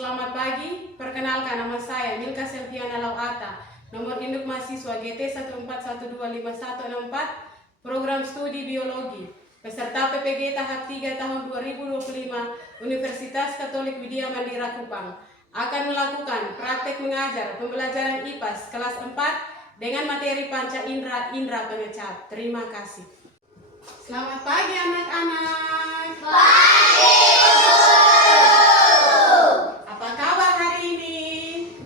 Selamat pagi, perkenalkan nama saya Milka Selviana Lauata, nomor induk mahasiswa GT 1412514, program studi biologi, peserta PPG tahap 3 tahun 2025, Universitas Katolik Widya Mandira Kupang, akan melakukan praktek mengajar pembelajaran IPAS kelas 4 dengan materi panca indera pengecap. Terima kasih. Selamat pagi anak-anak. Pagi, Apa kabar hari ini?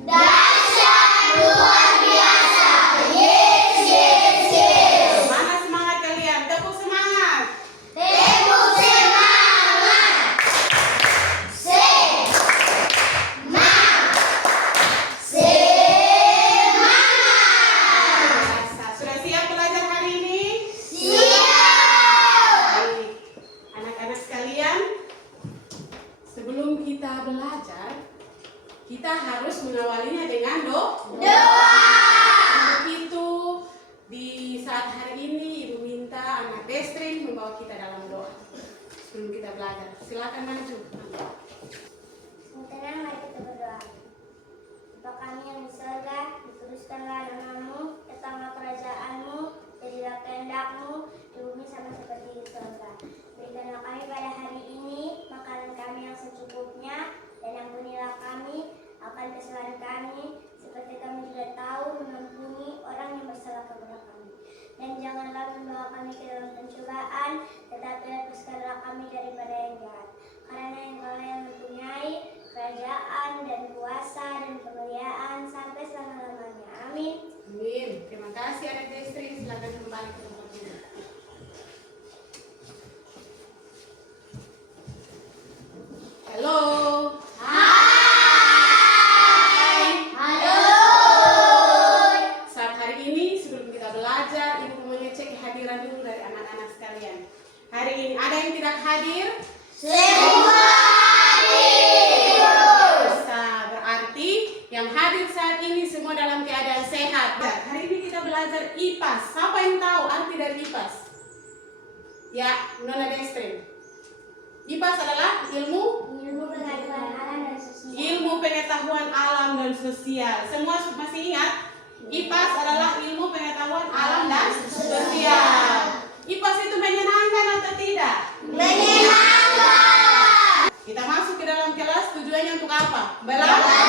dahsyat luar biasa. Yes, yes, yes. Mana semangat kalian? Tepuk semangat. Tepuk semangat. Semangat. Semangat. Sudah siap belajar hari ini? Siap. Baik. Anak-anak sekalian, sebelum kita belajar, kita harus mengawalinya dengan doa. Untuk itu, di saat hari ini Ibu minta anak Destrin membawa kita dalam doa sebelum kita belajar. Silakan maju. Tenang, mari kita berdoa. Bapa kami yang di surga, dikuduskanlah namamu, datanglah kerajaanmu, jadilah kehendak-mu di bumi sama seperti di surga. Berikanlah kami pada hari ini makanan kami yang secukupnya, dan ampunilah kami akan kesalahan kami, seperti kami juga tahu mengampuni orang yang bersalah kepada kami. Dan janganlah membawa kami ke dalam pencobaan, tetapi lepaskanlah kami daripada yang jahat. Karena Engkau yang mempunyai kerajaan dan kuasa dan kemuliaan sampai selama-lamanya. Amin. Amin. Terima kasih anak Destrin. Silakan kembali ke tempat duduk. Halo. Halo. Saat hari ini sebelum kita belajar, Ibu mau ngecek kehadiran dulu dari anak-anak sekalian. Hari ini ada yang tidak hadir? Semua Bisa, berarti yang hadir saat ini semua dalam keadaan sehat. Hari ini kita belajar IPAS. Siapa yang tahu arti dari IPAS? Ya, Nona Destrin. IPAS adalah ilmu pengetahuan alam dan sosial. ilmu pengetahuan alam dan sosial. Semua masih ingat? IPAS adalah ilmu pengetahuan alam dan sosial. IPAS itu menyenangkan atau tidak? Menyenangkan. Kita masuk ke dalam kelas, tujuannya untuk apa? Belajar.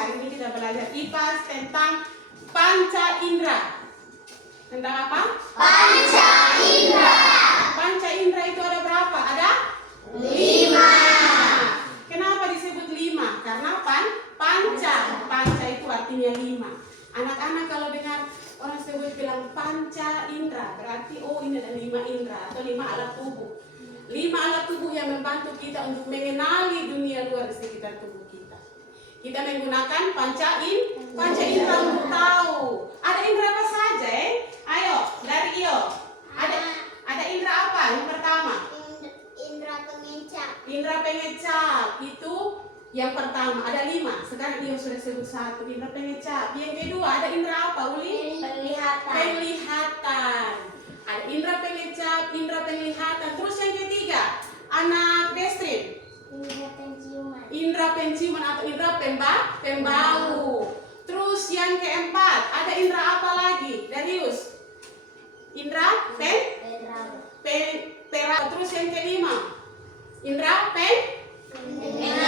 Hari ini kita belajar IPAS tentang panca indera. Tentang apa? Panca indera. Panca indera itu ada berapa? Ada 5. Kenapa disebut 5? Karena panca. Panca itu artinya 5. Anak-anak kalau dengar orang sebut bilang panca indera, berarti oh ini ada 5 indera atau 5 alat tubuh. 5 alat tubuh yang membantu kita untuk mengenali dunia luar di sekitar tubuh kita. Kita menggunakan panca indera untuk tahu. Ada indera apa saja? Ayo, dari Iyo. Ada indera apa? Yang pertama. Indra pengecap. Indra pengecap itu yang pertama, ada 5. Sekarang Iyo sudah sebut 1, indra pengecap. Yang kedua ada indra apa, Uli? Penglihatan. Penglihatan. Ada indra pengecap, indra penglihatan. Terus yang ketiga, anak Destrin. Indra penciuman. Indra penciuman atau indra pembau. Terus yang keempat, ada indra apa lagi? Darius. Indra peraba. Terus yang kelima, indra Pendengar.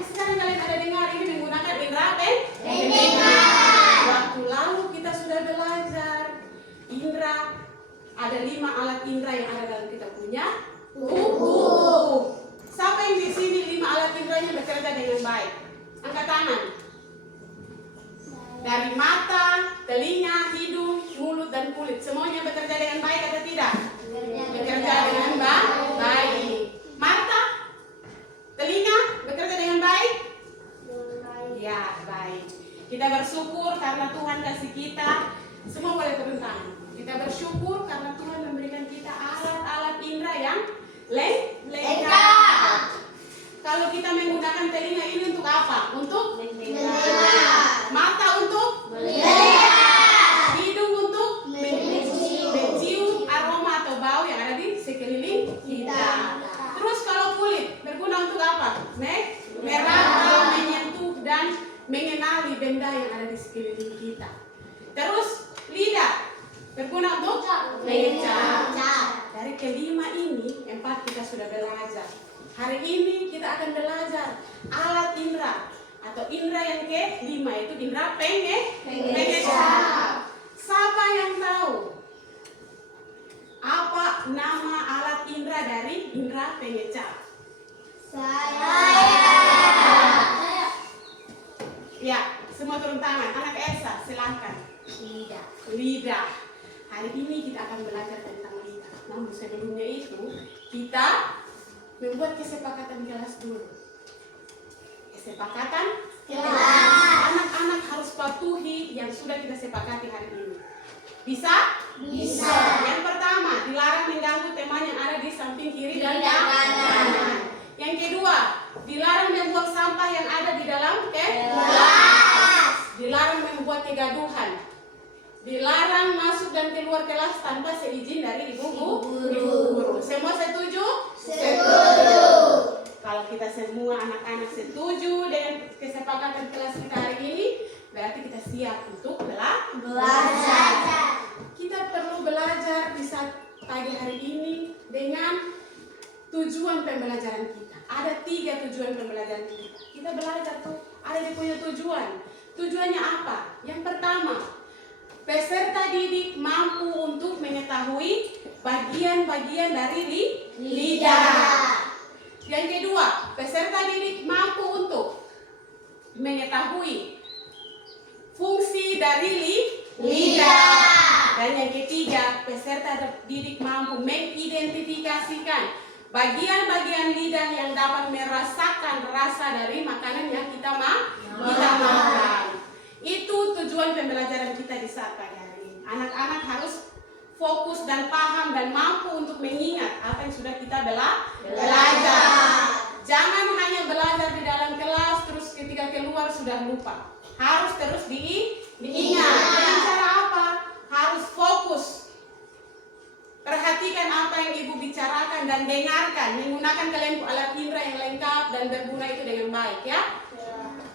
Sekarang kalian ada dengar ini menggunakan indra Pendengar. Waktu lalu kita sudah belajar indra, ada 5 alat indra yang ada dalam kita punya tubuh. Siapa yang di sini 5 alat indranya bekerja dengan baik? Angkat tangan. Dari mata, telinga, hidung, mulut, dan kulit, semuanya bekerja dengan baik atau tidak? Bekerja dengan baik. Mata, telinga bekerja dengan baik? Ya, baik. Kita bersyukur karena Tuhan kasih kita, semua boleh turun tangan. Kita bersyukur karena Tuhan memberikan kita alat-alat indera yang lengkap. Kalau kita menggunakan telinga ini untuk apa? Untuk Mendengar. mata untuk Melihat. hidung untuk Mencium. mencium aroma atau bau yang ada di sekeliling kita. Terus kalau kulit berguna untuk apa? benda yang ada di sekeliling kita. Terus lidah berguna untuk mengecap. Dari kelima ini, 4 kita sudah belajar. Hari ini kita akan belajar alat indera atau indera yang ke-5, yaitu indera pengecap. Siapa yang tahu apa nama alat indera dari indera pengecap? Saya. Ya, semua turun tangan. Anak Esa, silahkan. Lidah. Hari ini kita akan belajar tentang lidah. Namun sebelumnya itu, kita membuat kesepakatan kelas dulu. Kesepakatan kelas. Anak-anak harus patuhi yang sudah kita sepakati hari ini. Bisa? Bisa. Yang pertama, dilarang mengganggu teman yang ada di samping kiri dan kanan. Yang kedua, dilarang membuang sampah yang ada di dalam kelas. Dilarang membuat kegaduhan. Dilarang masuk dan keluar kelas tanpa seizin dari ibu guru. Semua setuju? Setuju. Kalau kita semua anak-anak setuju dengan kesepakatan kelas kita hari ini, berarti kita siap untuk Belajar. Kita perlu belajar di saat pagi hari ini dengan tujuan pembelajaran kita. Ada 3 tujuan pembelajaran kita. Kita belajar tuh, ada yang punya tujuan. Tujuannya apa? Yang pertama, peserta didik mampu untuk mengetahui bagian-bagian dari lidah. Yang kedua, peserta didik mampu untuk mengetahui fungsi dari lidah. Dan yang ketiga, peserta didik mampu mengidentifikasikan bagian-bagian lidah yang dapat merasakan rasa dari makanan yang kita makan. Itu tujuan pembelajaran kita di saat pagi hari ini. Anak-anak harus fokus dan paham dan mampu untuk mengingat apa yang sudah kita belajar. Jangan hanya belajar di dalam kelas terus ketika keluar sudah lupa. Harus terus diingat. Dengan cara apa? Harus fokus. Perhatikan apa yang ibu bicarakan dan dengarkan. Menggunakan kalian alat indera yang lengkap dan berguna itu dengan baik, ya.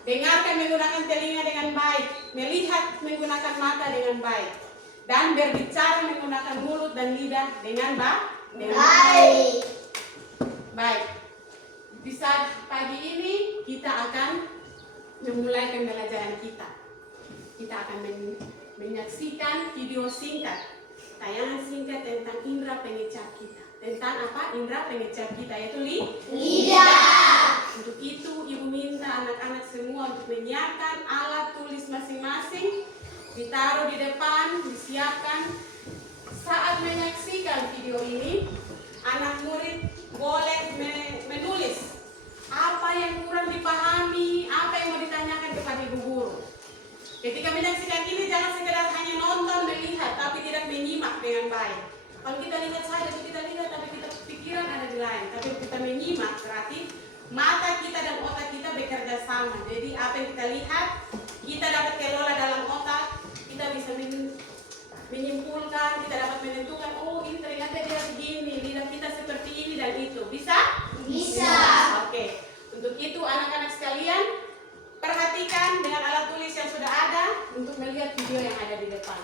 Dengarkan menggunakan telinga dengan baik. Melihat menggunakan mata dengan baik. Dan berbicara menggunakan mulut dan lidah dengan baik. Baik. Di saat pagi ini kita akan memulai pembelajaran kita. Kita akan menyaksikan video singkat, tayangan singkat tentang indera pengecap kita. Tentang apa? Indera pengecap kita, yaitu lidah. Untuk itu ibu minta anak-anak semua untuk menyiapkan alat tulis masing-masing, ditaruh di depan, disiapkan. Saat menyaksikan video ini, anak murid boleh menulis apa yang kurang dipahami, apa yang mau ditanyakan kepada ibu guru. Ketika menyaksikan ini jangan sekedar hanya nonton, melihat, tapi tidak menyimak dengan baik. Kalau kita lihat saja, kita lihat, tapi kita pikiran ada di lain. Tapi kita menyimak, berarti mata kita dan otak kita bekerja sama. Jadi apa yang kita lihat, kita dapat kelola dalam otak, kita bisa menyimpulkan, kita dapat menentukan, oh ini ternyata dia begini, lidah kita seperti ini dan itu. Bisa? Bisa. Oke. Untuk itu anak-anak sekalian, perhatikan dengan alat tulis yang sudah ada untuk melihat video yang ada di depan.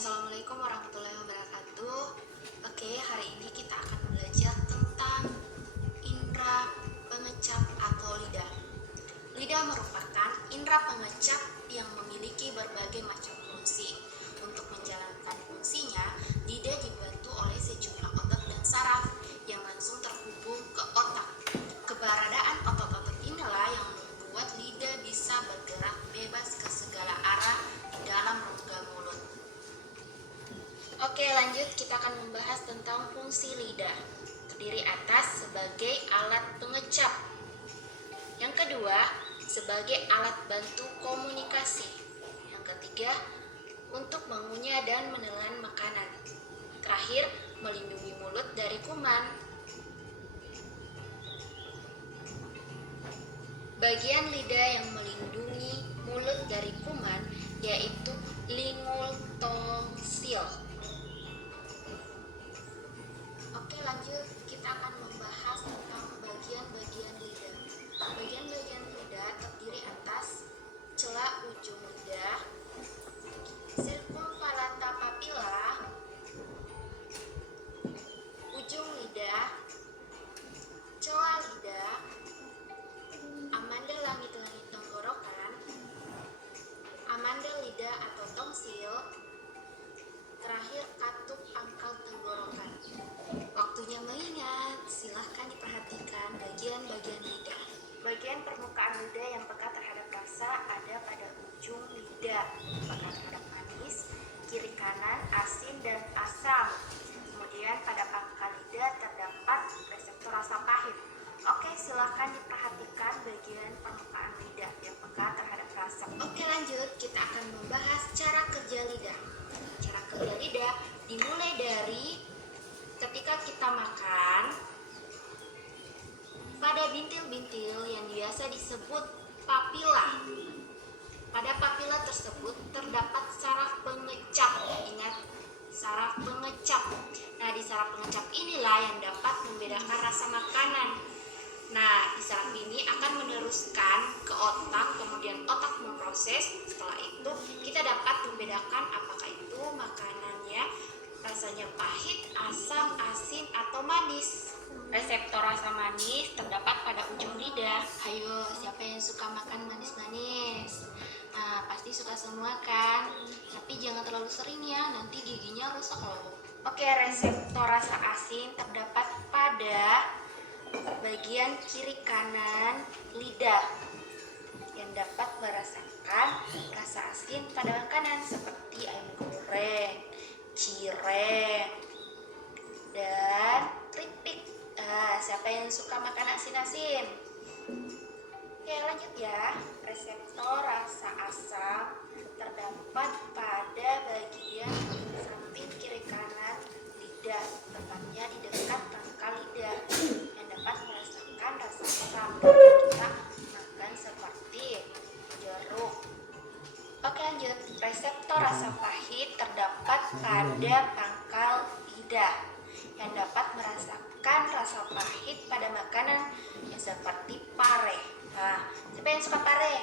Assalamualaikum warahmatullahi wabarakatuh. Oke, hari ini kita akan belajar tentang indera pengecap atau lidah. Lidah merupakan indera pengecap yang memiliki berbagai macam fungsi. Untuk menjalankan fungsinya, lidah dibantu oleh sejumlah otot dan saraf yang langsung terhubung ke otak. Keberadaan otot-otot inilah yang membuat lidah bisa bergerak bebas ke segala arah di dalam rongga mulut. Oke, lanjut kita akan membahas tentang fungsi lidah. Terdiri atas sebagai alat pengecap. Yang kedua, sebagai alat bantu komunikasi. Yang ketiga, untuk mengunyah dan menelan makanan. Terakhir, melindungi mulut dari kuman. Bagian lidah yang melindungi mulut dari kuman yaitu lingual tonsil. Oke, lanjut, kita akan membahas tentang bagian-bagian lidah. Bagian-bagian lidah terdiri atas celah ujung lidah, sirkumvalata papilla, ujung lidah, celah lidah, amandel langit-langit tenggorokan, amandel lidah atau tongsil, terakhir katup pangkal tenggorokan. Waktunya mengingat, silahkan diperhatikan bagian-bagian lidah. Bagian permukaan lidah yang peka terhadap rasa ada pada ujung lidah, peka terhadap manis, kiri kanan, asin, dan asam. Kemudian pada pangkal lidah terdapat reseptor rasa pahit. Oke, silahkan diperhatikan bagian permukaan lidah yang peka terhadap rasa. Oke, lanjut, kita akan membahas cara kerja lidah. Cara kerja lidah dimulai dari ketika kita makan, pada bintil-bintil yang biasa disebut papila. Pada papila tersebut terdapat saraf pengecap. Ingat, saraf pengecap. Nah, di saraf pengecap inilah yang dapat membedakan rasa makanan. Nah, di saraf ini akan meneruskan ke otak, kemudian otak memproses. Setelah itu, kita dapat membedakan apakah itu makanannya rasanya pahit, asam, asin, atau manis. Reseptor rasa manis terdapat pada ujung lidah. Ayo, siapa yang suka makan manis-manis? Nah, pasti suka semua kan? Tapi jangan terlalu sering ya, nanti giginya rusak loh. Oke, reseptor rasa asin terdapat pada bagian kiri kanan lidah yang dapat merasakan rasa asin pada makanan seperti ayam goreng, cireng, dan keripik. Siapa yang suka makan asin-asin? Oke, lanjut ya. Reseptor rasa asam terdapat pada bagian samping kiri kanan lidah, tepatnya di dekat pangkal lidah, yang dapat merasakan rasa asam ketika kita makan seperti jeruk. Oke, lanjut. Reseptor rasa pahit terdapat pada pangkal lidah, yang dapat merasakan rasa pahit pada makanan yang seperti pare. Nah, siapa yang suka pare?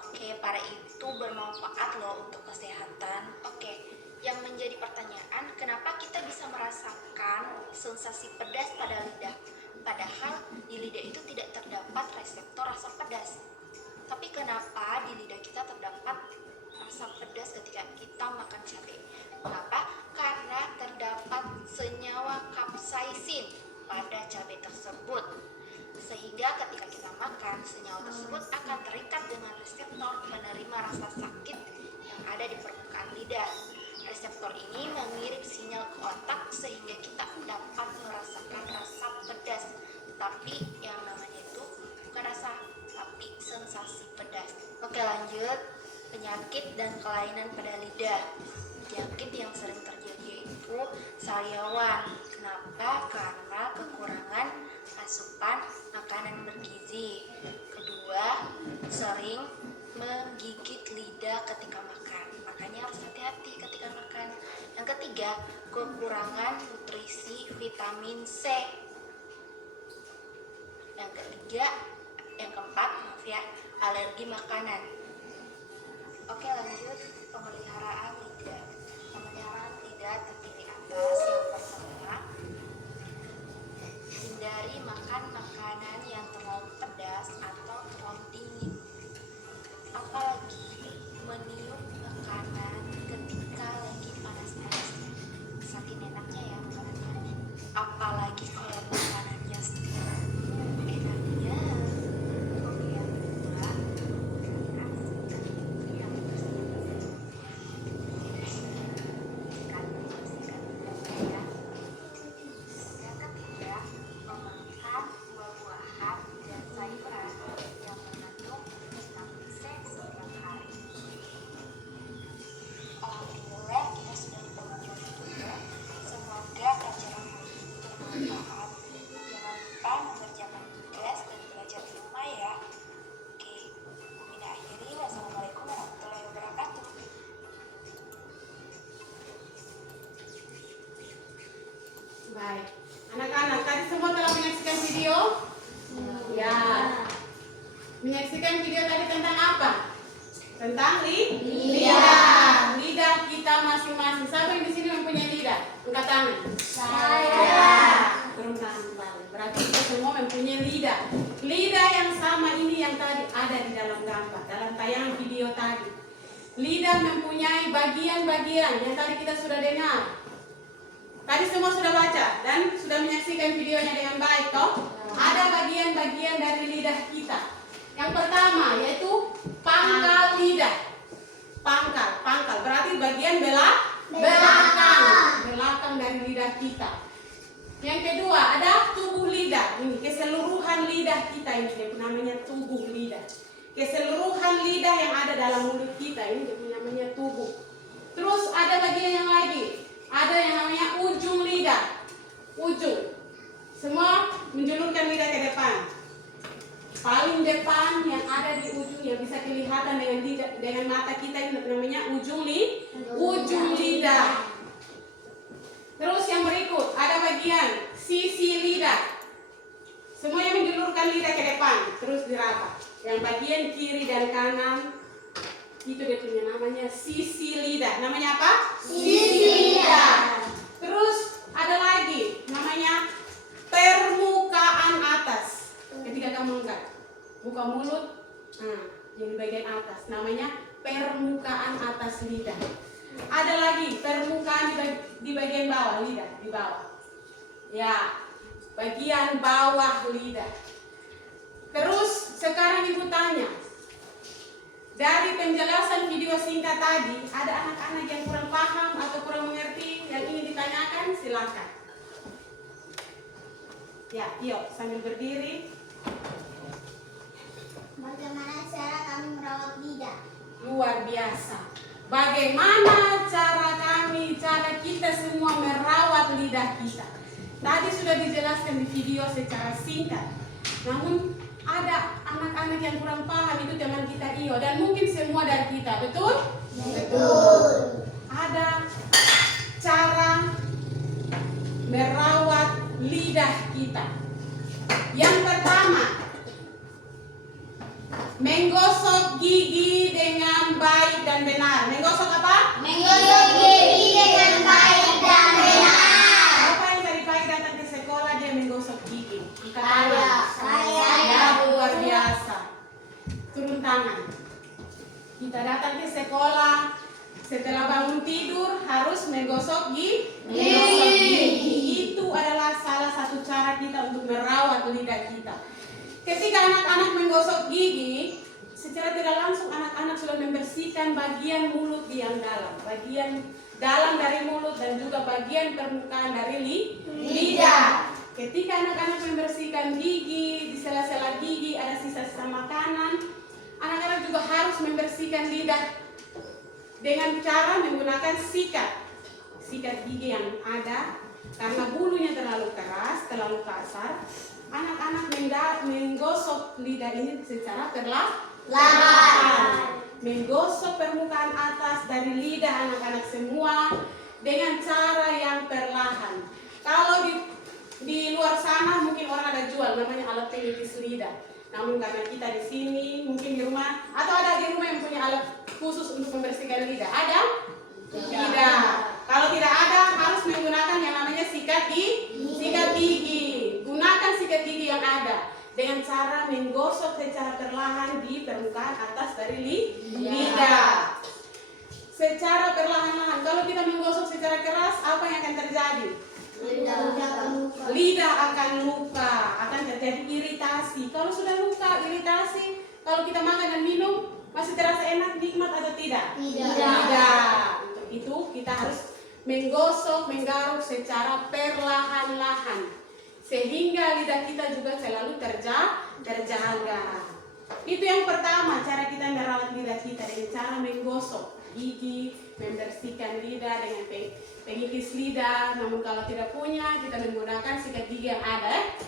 Oke, pare itu bermanfaat loh untuk kesehatan. Oke, yang menjadi pertanyaan, kenapa kita bisa merasakan sensasi pedas pada lidah? Padahal di lidah itu tidak terdapat reseptor rasa pedas. Tapi kenapa di lidah kita terdapat rasa pedas ketika kita makan cabai? Mengapa? Karena terdapat senyawa kapsaisin pada cabai tersebut, sehingga ketika kita makan, senyawa tersebut akan terikat dengan reseptor penerima rasa sakit yang ada di permukaan lidah. Reseptor ini mengirim sinyal ke otak sehingga kita dapat merasakan rasa pedas. Tapi yang namanya itu bukan rasa, tapi sensasi pedas. Oke, lanjut. Penyakit dan kelainan pada lidah. Penyakit yang sering terjadi yaitu sariawan. Kenapa? Karena kekurangan asupan makanan bergizi. Kedua, sering menggigit lidah ketika makan. Makanya harus hati-hati ketika makan. Yang ketiga, kekurangan nutrisi vitamin C. Yang keempat, alergi makanan. Oke, lanjut. Pemeliharaan lidah. Pemeliharaan lidah terdiri atas yang pertama, hindari makan makanan yang terlalu pedas atau terlalu dingin. Apalagi meniup makanan ketika lagi panas-panasnya. Saking enaknya ya makanannya. Apalagi kalau makanannya enaknya. Oke, yang kedua, yang ketiga, memakan buah-buahan dan Baik. Anak-anak, tadi semua telah menyaksikan video? Ya. Menyaksikan video tadi tentang apa? Tentang lidah. Lidah kita masing-masing. Siapa yang di sini mempunyai lidah? Angkat tangan. Saya. Turun tangan kembali. Berarti kita semua mempunyai lidah. Lidah yang sama ini yang tadi ada di dalam gambar, dalam tayangan video tadi. Lidah mempunyai bagian-bagian yang tadi kita sudah dengar. Tadi semua sudah baca dan sudah menyaksikan videonya dengan baik, toh? Ada bagian-bagian dari lidah kita. Yang pertama yaitu pangkal lidah. Pangkal berarti bagian belakang dari lidah kita. Yang kedua ada tubuh lidah. Ini keseluruhan lidah kita, ini namanya tubuh lidah. Keseluruhan lidah yang ada dalam mulut kita ini namanya tubuh. Terus ada bagian yang lagi. Ada yang namanya ujung lidah. Ujung. Semua menjulurkan lidah ke depan. Paling depan yang ada di ujung yang bisa kelihatan dengan mata kita ini namanya ujung lidah. Terus yang berikut ada bagian sisi lidah. Semuanya menjulurkan lidah ke depan, terus diraba. Yang bagian kiri dan kanan itu dia punya namanya sisi lidah. Namanya apa? Sisi lidah. Terus ada lagi namanya permukaan atas. Ketika kamu buka mulut, yang di bagian atas namanya permukaan atas lidah. Ada lagi permukaan di bagian bawah lidah, di bawah. Ya, bagian bawah lidah. Terus sekarang ibu tanya, dari penjelasan video singkat tadi, ada anak-anak yang kurang paham atau kurang mengerti yang ingin ditanyakan? Silakan. Ya, yuk sambil berdiri. Bagaimana cara kami merawat lidah? Luar biasa. Bagaimana cara kita semua merawat lidah kita? Tadi sudah dijelaskan di video secara singkat. Namun ada anak-anak yang kurang paham, itu teman kita Iyo dan mungkin semua dari kita, betul? Betul. Ada cara merawat lidah kita. Yang pertama, menggosok gigi dengan baik dan benar. Menggosok apa? Menggosok gigi dengan baik dan benar. Siapa yang tadi pagi datang ke sekolah dia menggosok gigi? Angkat tangan. Saya. Ya, luar biasa. Turun tangan. Kita datang ke sekolah, setelah bangun tidur harus menggosok gigi. Itu adalah salah satu cara kita untuk merawat lidah kita. Ketika anak-anak menggosok gigi, secara tidak langsung anak-anak sudah membersihkan bagian mulut yang dalam, bagian dalam dari mulut dan juga bagian permukaan dari lidah. Ketika anak-anak membersihkan gigi, di sela-sela gigi ada sisa-sisa makanan, anak-anak juga harus membersihkan lidah dengan cara menggunakan sikat gigi yang ada. Karena bulunya terlalu keras, terlalu kasar, anak-anak menggosok lidah ini secara perlahan. Menggosok permukaan atas dari lidah anak-anak semua dengan cara yang perlahan. Kalau di luar sana mungkin orang ada jual namanya alat pelipis lidah. Namun karena kita di sini mungkin di rumah atau ada di rumah yang punya alat khusus untuk membersihkan lidah. Ada? Tidak. Kalau tidak ada harus menggunakan yang namanya sikat gigi. Gunakan sikat gigi yang ada dengan cara menggosok secara perlahan di permukaan atas dari lidah. Secara perlahan-lahan. Kalau kita menggosok secara keras, apa yang akan terjadi? Lidah akan luka, akan terjadi iritasi. Kalau sudah luka, iritasi, kalau kita makan dan minum masih terasa enak, nikmat atau tidak? Tidak. Untuk itu kita harus menggosok, menggaruk secara perlahan-lahan sehingga lidah kita juga selalu terjaga. Itu yang pertama, cara kita merawat lidah kita dengan cara menggosok gigi, membersihkan lidah dengan pengikis lidah. Namun kalau tidak punya, kita menggunakan sikat gigi yang ada.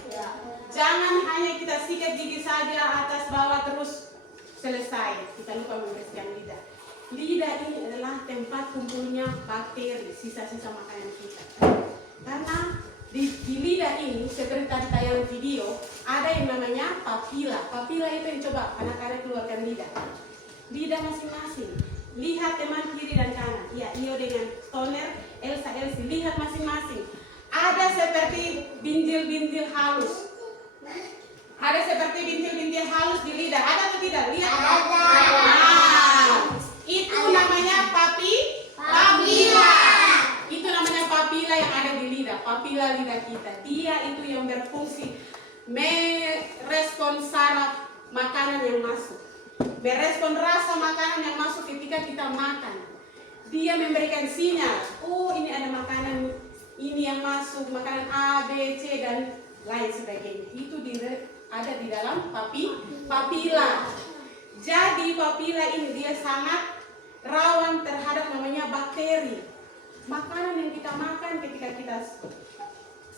Jangan hanya kita sikat gigi saja atas bawah terus selesai, kita lupa membersihkan lidah. Lidah ini adalah tempat kumpulnya bakteri, sisa-sisa makanan kita. Karena di lidah ini seperti tadi tayangan video ada yang namanya papila. Papila itu yang coba anak-anak keluarkan lidah masing-masing. Lihat teman kiri dan kanan. Ya, Iyo dengan Stoner, Elsa, Elsie, lihat masing-masing. Ada seperti bintil-bintil halus. Ada seperti bintil-bintil halus di lidah. Ada atau tidak? Lihat. Itu namanya papila. Itu namanya papila yang ada di lidah. Papila lidah kita. Dia itu yang berfungsi merespon saraf makanan yang masuk. Merespon rasa makanan yang masuk ketika kita makan. Dia memberikan sinyal. Oh, ini ada makanan ini yang masuk, makanan A, B, C dan lain sebagainya. Itu ada di dalam papila. Jadi papila ini dia sangat rawan terhadap namanya bakteri. Makanan yang kita makan ketika kita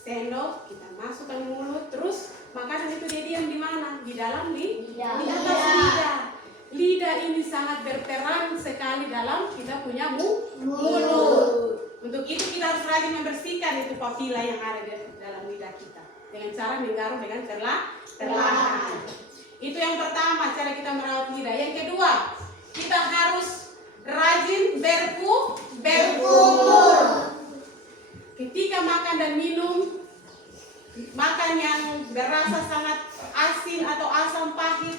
sendok, kita masukkan mulut, terus makanan itu dia diam di mana? Di dalam di atas lidah. Lidah ini sangat berperan sekali dalam kita punya mulut. Untuk itu kita harus rajin membersihkan itu papila yang ada di dalam lidah kita dengan cara menggaruk dengan perlahan. Itu yang pertama, cara kita merawat lidah. Yang kedua, kita harus rajin berkumur. Ketika makan dan minum, makan yang berasa sangat asin atau asam pahit,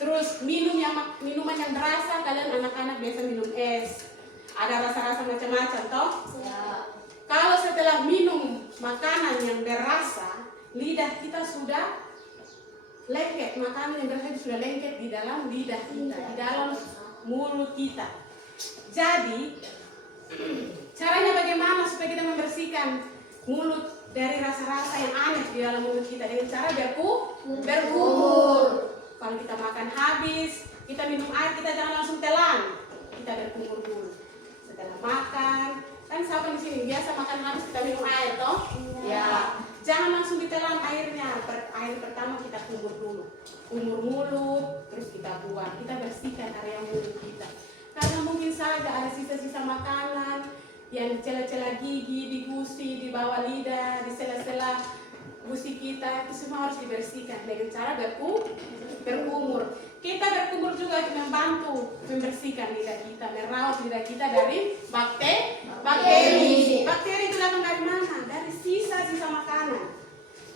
terus minuman yang berasa, kalian anak-anak biasa minum es. Ada rasa-rasa macam-macam toh? Ya. Kalau setelah minum makanan yang berasa, lidah kita sudah lengket, makanan yang berasa itu sudah lengket di dalam lidah kita, di dalam mulut kita. Jadi, caranya bagaimana supaya kita membersihkan mulut dari rasa-rasa yang aneh di dalam mulut kita? Dengan cara berkumur. Kalau kita makan habis, kita minum air, kita jangan langsung telan. Kita berkumur dulu. Setelah makan, kan siapa di sini biasa makan habis kita minum air toh? Ya. Jangan langsung ditelan airnya. Air pertama kita kumur dulu. Kumur mulut, terus kita buang. Kita bersihkan area mulut kita. Karena mungkin saja ada sisa-sisa makanan yang di celah-celah gigi, di gusi, di bawah lidah, di sela-sela gusi kita, itu semua harus dibersihkan dengan cara berkumur. Kita berkumur juga membantu membersihkan lidah kita, merawat lidah kita dari bakteri. Bakteri itu datang dari mana? Dari sisa-sisa makanan.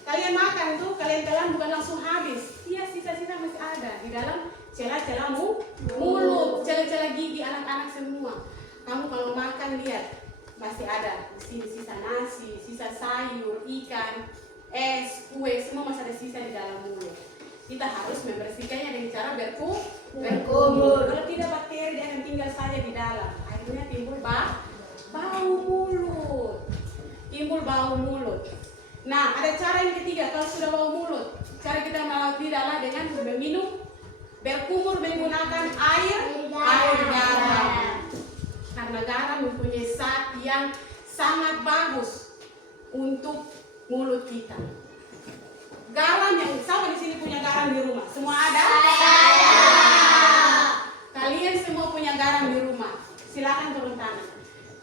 Kalian makan tuh, kalian telan bukan langsung habis. Iya, sisa-sisa masih ada di dalam celah-celah mulut, celah-celah gigi anak-anak semua. Kamu kalau makan lihat, masih ada di sini sisa nasi, sisa sayur, ikan, es, kue, semua masih ada sisa di dalam mulut. Kita harus membersihkannya dengan cara berkumur. Kalau tidak, bakteri dia akan tinggal saja di dalam. Akhirnya timbul bau mulut. Nah, ada cara yang ketiga. Kalau sudah bau mulut, cara kita merawat lidah adalah dengan berkumur menggunakan air garam. Karena garam mempunyai zat yang sangat bagus untuk mulut kita. Garam yang siapa di sini punya garam di rumah? Semua ada? Ada. Kalian semua punya garam di rumah. Silakan turun tangan.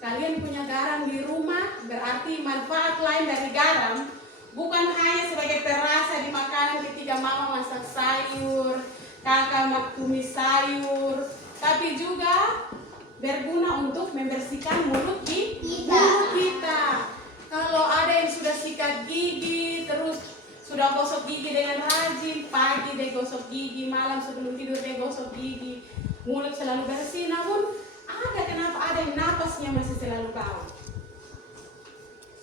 Kalian punya garam di rumah, berarti manfaat lain dari garam bukan hanya sebagai perasa di makanan ketika mama masak sayur, kakak tumis sayur, tapi juga berguna untuk membersihkan mulut kita. Kalau ada yang sudah sikat gigi, terus sudah gosok gigi dengan rajin, pagi dia gosok gigi, malam sebelum tidur dia gosok gigi, mulut selalu bersih, namun kenapa ada yang napasnya masih selalu bau?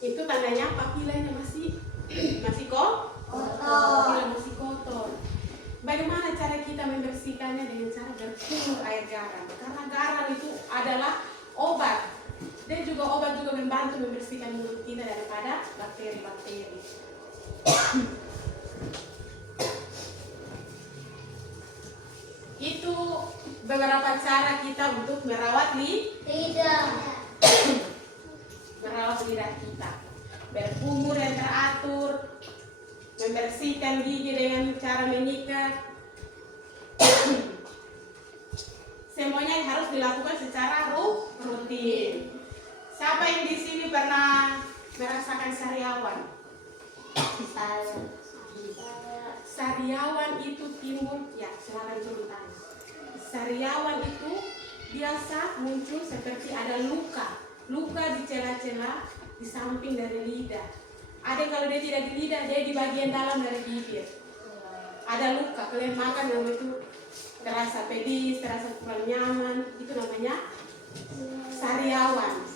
Itu tandanya papilanya masih kotor. Papila masih kotor. Bagaimana cara kita membersihkannya? Dengan cara berkumur air garam. Karena garam itu adalah obat. Dan juga obat juga membantu membersihkan mulut kita daripada bakteri-bakteri. Itu beberapa cara kita untuk merawat lidah. Merawat lidah kita. Berkumur yang teratur, membersihkan gigi dengan cara menyikat. Semuanya harus dilakukan secara rutin. Siapa yang di sini pernah merasakan sariawan? Sariawan itu timbul, ya silakan turun tangan. Sariawan itu biasa muncul seperti ada luka di celah-celah di samping dari lidah. Ada yang kalau dia tidak di lidah, dia di bagian dalam dari bibir. Ada luka, kalian makan yang itu terasa pedis, terasa kurang nyaman, itu namanya sariawan.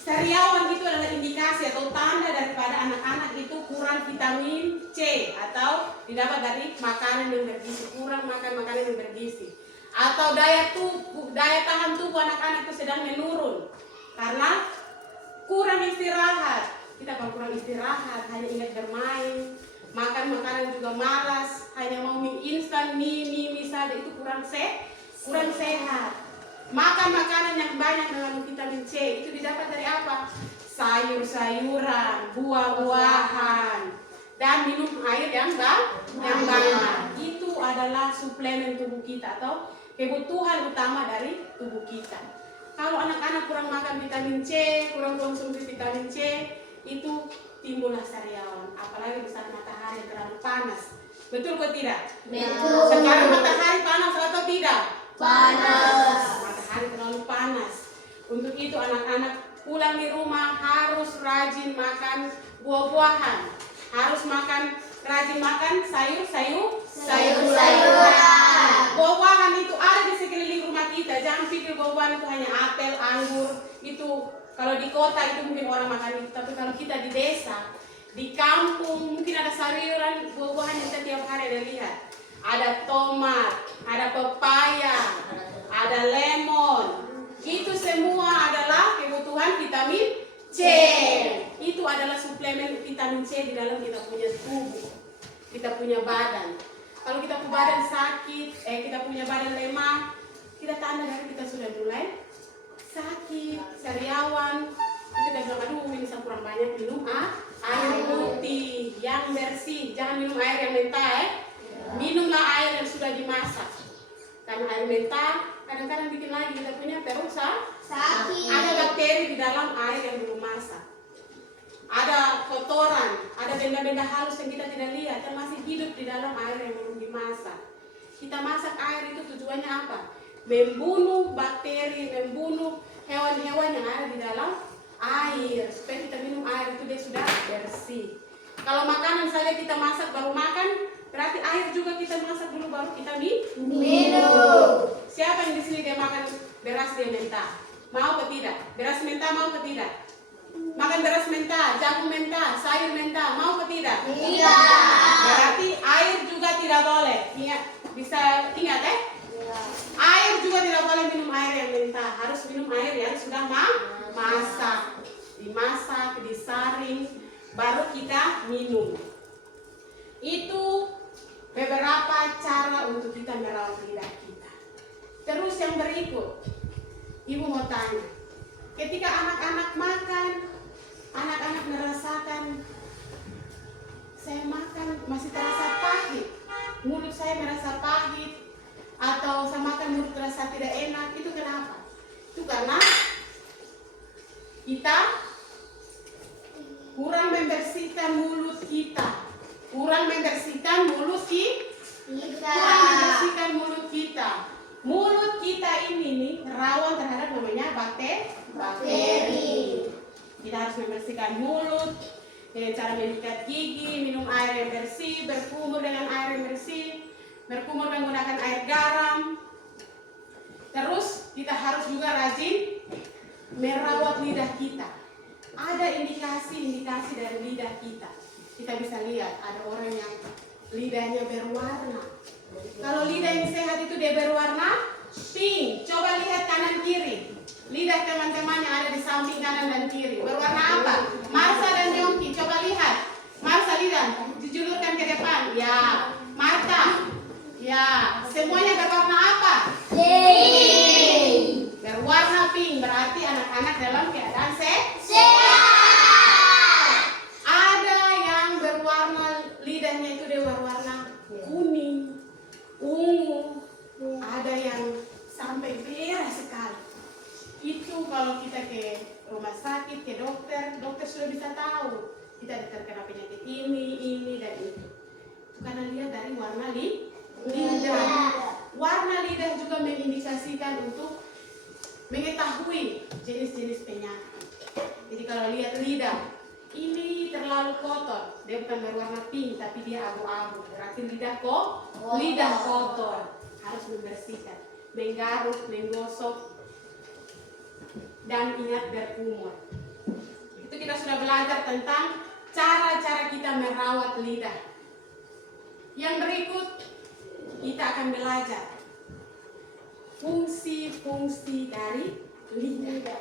Sariawan itu adalah indikasi atau tanda daripada anak-anak itu kurang vitamin C atau didapat dari makanan yang bergizi, kurang makan makanan yang bergizi. Atau daya tahan tubuh anak-anak itu sedang menurun karena kurang istirahat. Kita kalau kurang istirahat hanya ingat bermain, makan makanan juga malas, hanya mau mie instan, mie saja, itu kurang sehat. Makan makanan yang banyak dengan vitamin C itu didapat dari apa? Sayur-sayuran, buah-buahan, dan minum air yang banyak. Itu adalah suplemen tubuh kita atau kebutuhan utama dari tubuh kita. Kalau anak-anak kurang makan vitamin C, kurang konsumsi vitamin C, itu timbullah sariawan. Apalagi di saat matahari terlalu panas. Betul atau tidak? Betul. Sekarang matahari panas atau tidak? Panas. Matahari terlalu panas. Untuk itu anak-anak pulang di rumah harus rajin makan buah-buahan. Harus rajin makan sayur-sayuran. Buah-buahan itu ada di sekeliling rumah kita. Jangan pikir buah-buahan itu hanya apel, anggur. Itu kalau di kota itu mungkin orang makan itu. Tapi kalau kita di desa, di kampung mungkin ada sayuran, buah-buahan yang kita tiap hari ada lihat. Ada tomat, ada pepaya, ada lemon. Itu semua adalah kebutuhan vitamin C. Itu adalah suplemen vitamin C di dalam kita punya tubuh, kita punya badan. Kalau kita punya badan sakit, kita punya badan lemah, kita tanda dari kita sudah mulai sakit, sariawan. Kita bilang, aduh ini saya kurang banyak minum air putih yang bersih. Jangan minum air yang mentah. Minumlah air yang sudah dimasak. Karena air mentah kadang-kadang bikin lagi kita punya perut sakit. Ada bakteri di dalam air yang belum masak. Ada kotoran, ada benda-benda halus yang kita tidak lihat yang masih hidup di dalam air yang belum dimasak. Kita masak air itu tujuannya apa? Membunuh bakteri, membunuh hewan-hewan yang ada di dalam air. Supaya kita minum air itu dia sudah bersih. Kalau makanan saja kita masak baru makan, berarti air juga kita masak dulu baru kita minum. Siapa yang di sini dia makan beras dia mentah? Mau atau tidak? Beras mentah mau atau tidak? Makan beras mentah, jagung mentah, sayur mentah, mau atau tidak? Iya. Berarti air juga tidak boleh. Bisa ingat Air juga tidak boleh minum air yang mentah. Harus minum air yang sudah masak. Dimasak, disaring, baru kita minum. Itu beberapa cara untuk kita merawat lidah kita. Terus yang berikut, ibu mau tanya, ketika anak-anak makan, anak-anak merasakan saya makan masih terasa pahit, mulut saya merasa pahit, atau saya makan mulut terasa tidak enak, itu kenapa? Itu karena kita kurang membersihkan mulut kita. Kurang membersihkan mulut kita. Mulut kita ini nih rawan terhadap namanya bakteri. Kita harus membersihkan mulut dengan cara menyikat gigi, minum air yang bersih, berkumur dengan air yang bersih, berkumur menggunakan air garam. Terus kita harus juga rajin merawat lidah kita. Ada indikasi-indikasi dari lidah kita. Kita bisa lihat ada orang yang lidahnya berwarna. Kalau lidah yang sehat itu dia berwarna pink. Coba lihat kanan kiri. Lidah teman-teman yang ada di samping kanan dan kiri berwarna apa? Marsa dan Yongki, coba lihat. Marsa lidah dijulurkan ke depan. Ya. Marta. Ya. Semuanya berwarna apa? Pink. Berwarna pink berarti anak-anak dalam keadaan sehat. Lidahnya itu dia warna kuning, ungu, ada yang sampai merah sekali. Itu kalau kita ke rumah sakit, ke dokter sudah bisa tahu kita terkena penyakit ini dan itu. Karena lihat dari warna lidah. Warna lidah juga mengindikasikan untuk mengetahui jenis-jenis penyakit. Jadi kalau lihat lidah, ini terlalu kotor, dia bukan berwarna pink tapi dia abu-abu, berarti lidah kotor, harus membersihkan, menggaruk, menggosok, dan ingat berkumur. Itu kita sudah belajar tentang cara-cara kita merawat lidah. Yang berikut kita akan belajar fungsi-fungsi dari lidah.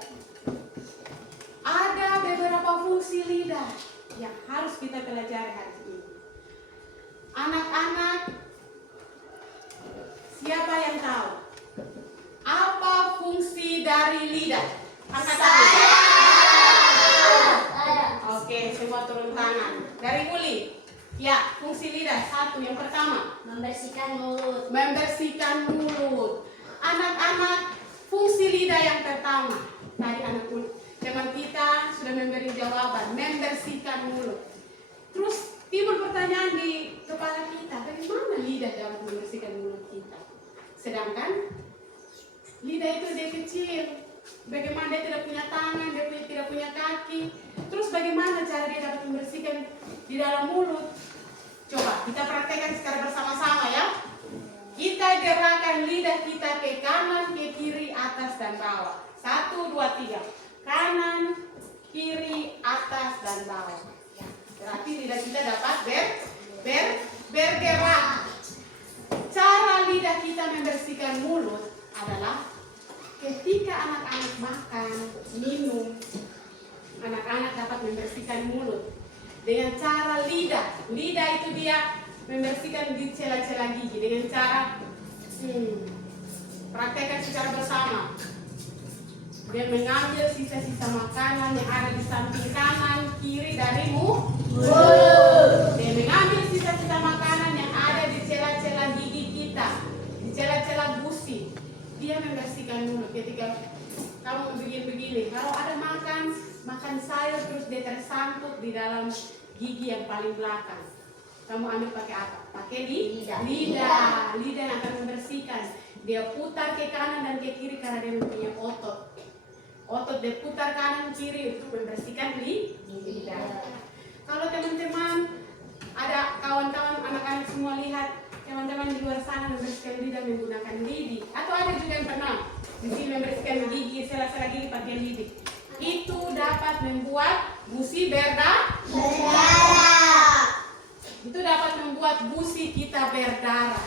Ada beberapa fungsi lidah yang harus kita pelajari hari ini. Anak-anak, siapa yang tahu apa fungsi dari lidah? Angkat tangan. Oke, semua turun tangan. Dari Uli. Ya, fungsi lidah satu. Yang pertama, Membersihkan mulut. membersihkan mulut. Anak-anak, fungsi lidah yang pertama. Tadi anak teman kita sudah memberi jawaban, membersihkan mulut. Terus timbul pertanyaan di kepala kita, bagaimana lidah dapat membersihkan mulut kita? Sedangkan lidah itu dia kecil, bagaimana dia tidak punya tangan, dia tidak punya kaki. Terus bagaimana cara dia dapat membersihkan di dalam mulut? Coba kita praktekkan secara bersama-sama ya. Kita gerakkan lidah kita ke kanan, ke kiri, atas dan bawah. 1, 2, 3. Kanan, kiri, atas dan bawah. Ya, berarti lidah kita dapat bergerak. Cara lidah kita membersihkan mulut adalah ketika anak-anak makan, minum, anak-anak dapat membersihkan mulut dengan cara lidah. Lidah itu dia membersihkan di celah-celah gigi dengan cara praktekkan secara bersama. Dia mengambil sisa-sisa makanan yang ada di samping kanan, kiri dari mulut. Dia mengambil sisa-sisa makanan yang ada di celah-celah gigi kita, di celah-celah gusi. Dia membersihkan mulut ketika kamu begini-begini. Kalau ada makan sayur terus dia tersangkut di dalam gigi yang paling belakang. Kamu ambil pakai apa? Pakai lidah. Lidah yang akan membersihkan. Dia putar ke kanan dan ke kiri karena dia mempunyai otot. Otot dia putar kanan kiri untuk membersihkan lidah. Kalau teman-teman ada kawan-kawan anak-anak semua lihat teman-teman di luar sana membersihkan lidah menggunakan lidi, atau ada juga yang pernah di sini membersihkan gigi, sela-sela gigi pakai lidi. Itu dapat membuat gusi berdarah. Itu dapat membuat gusi kita berdarah.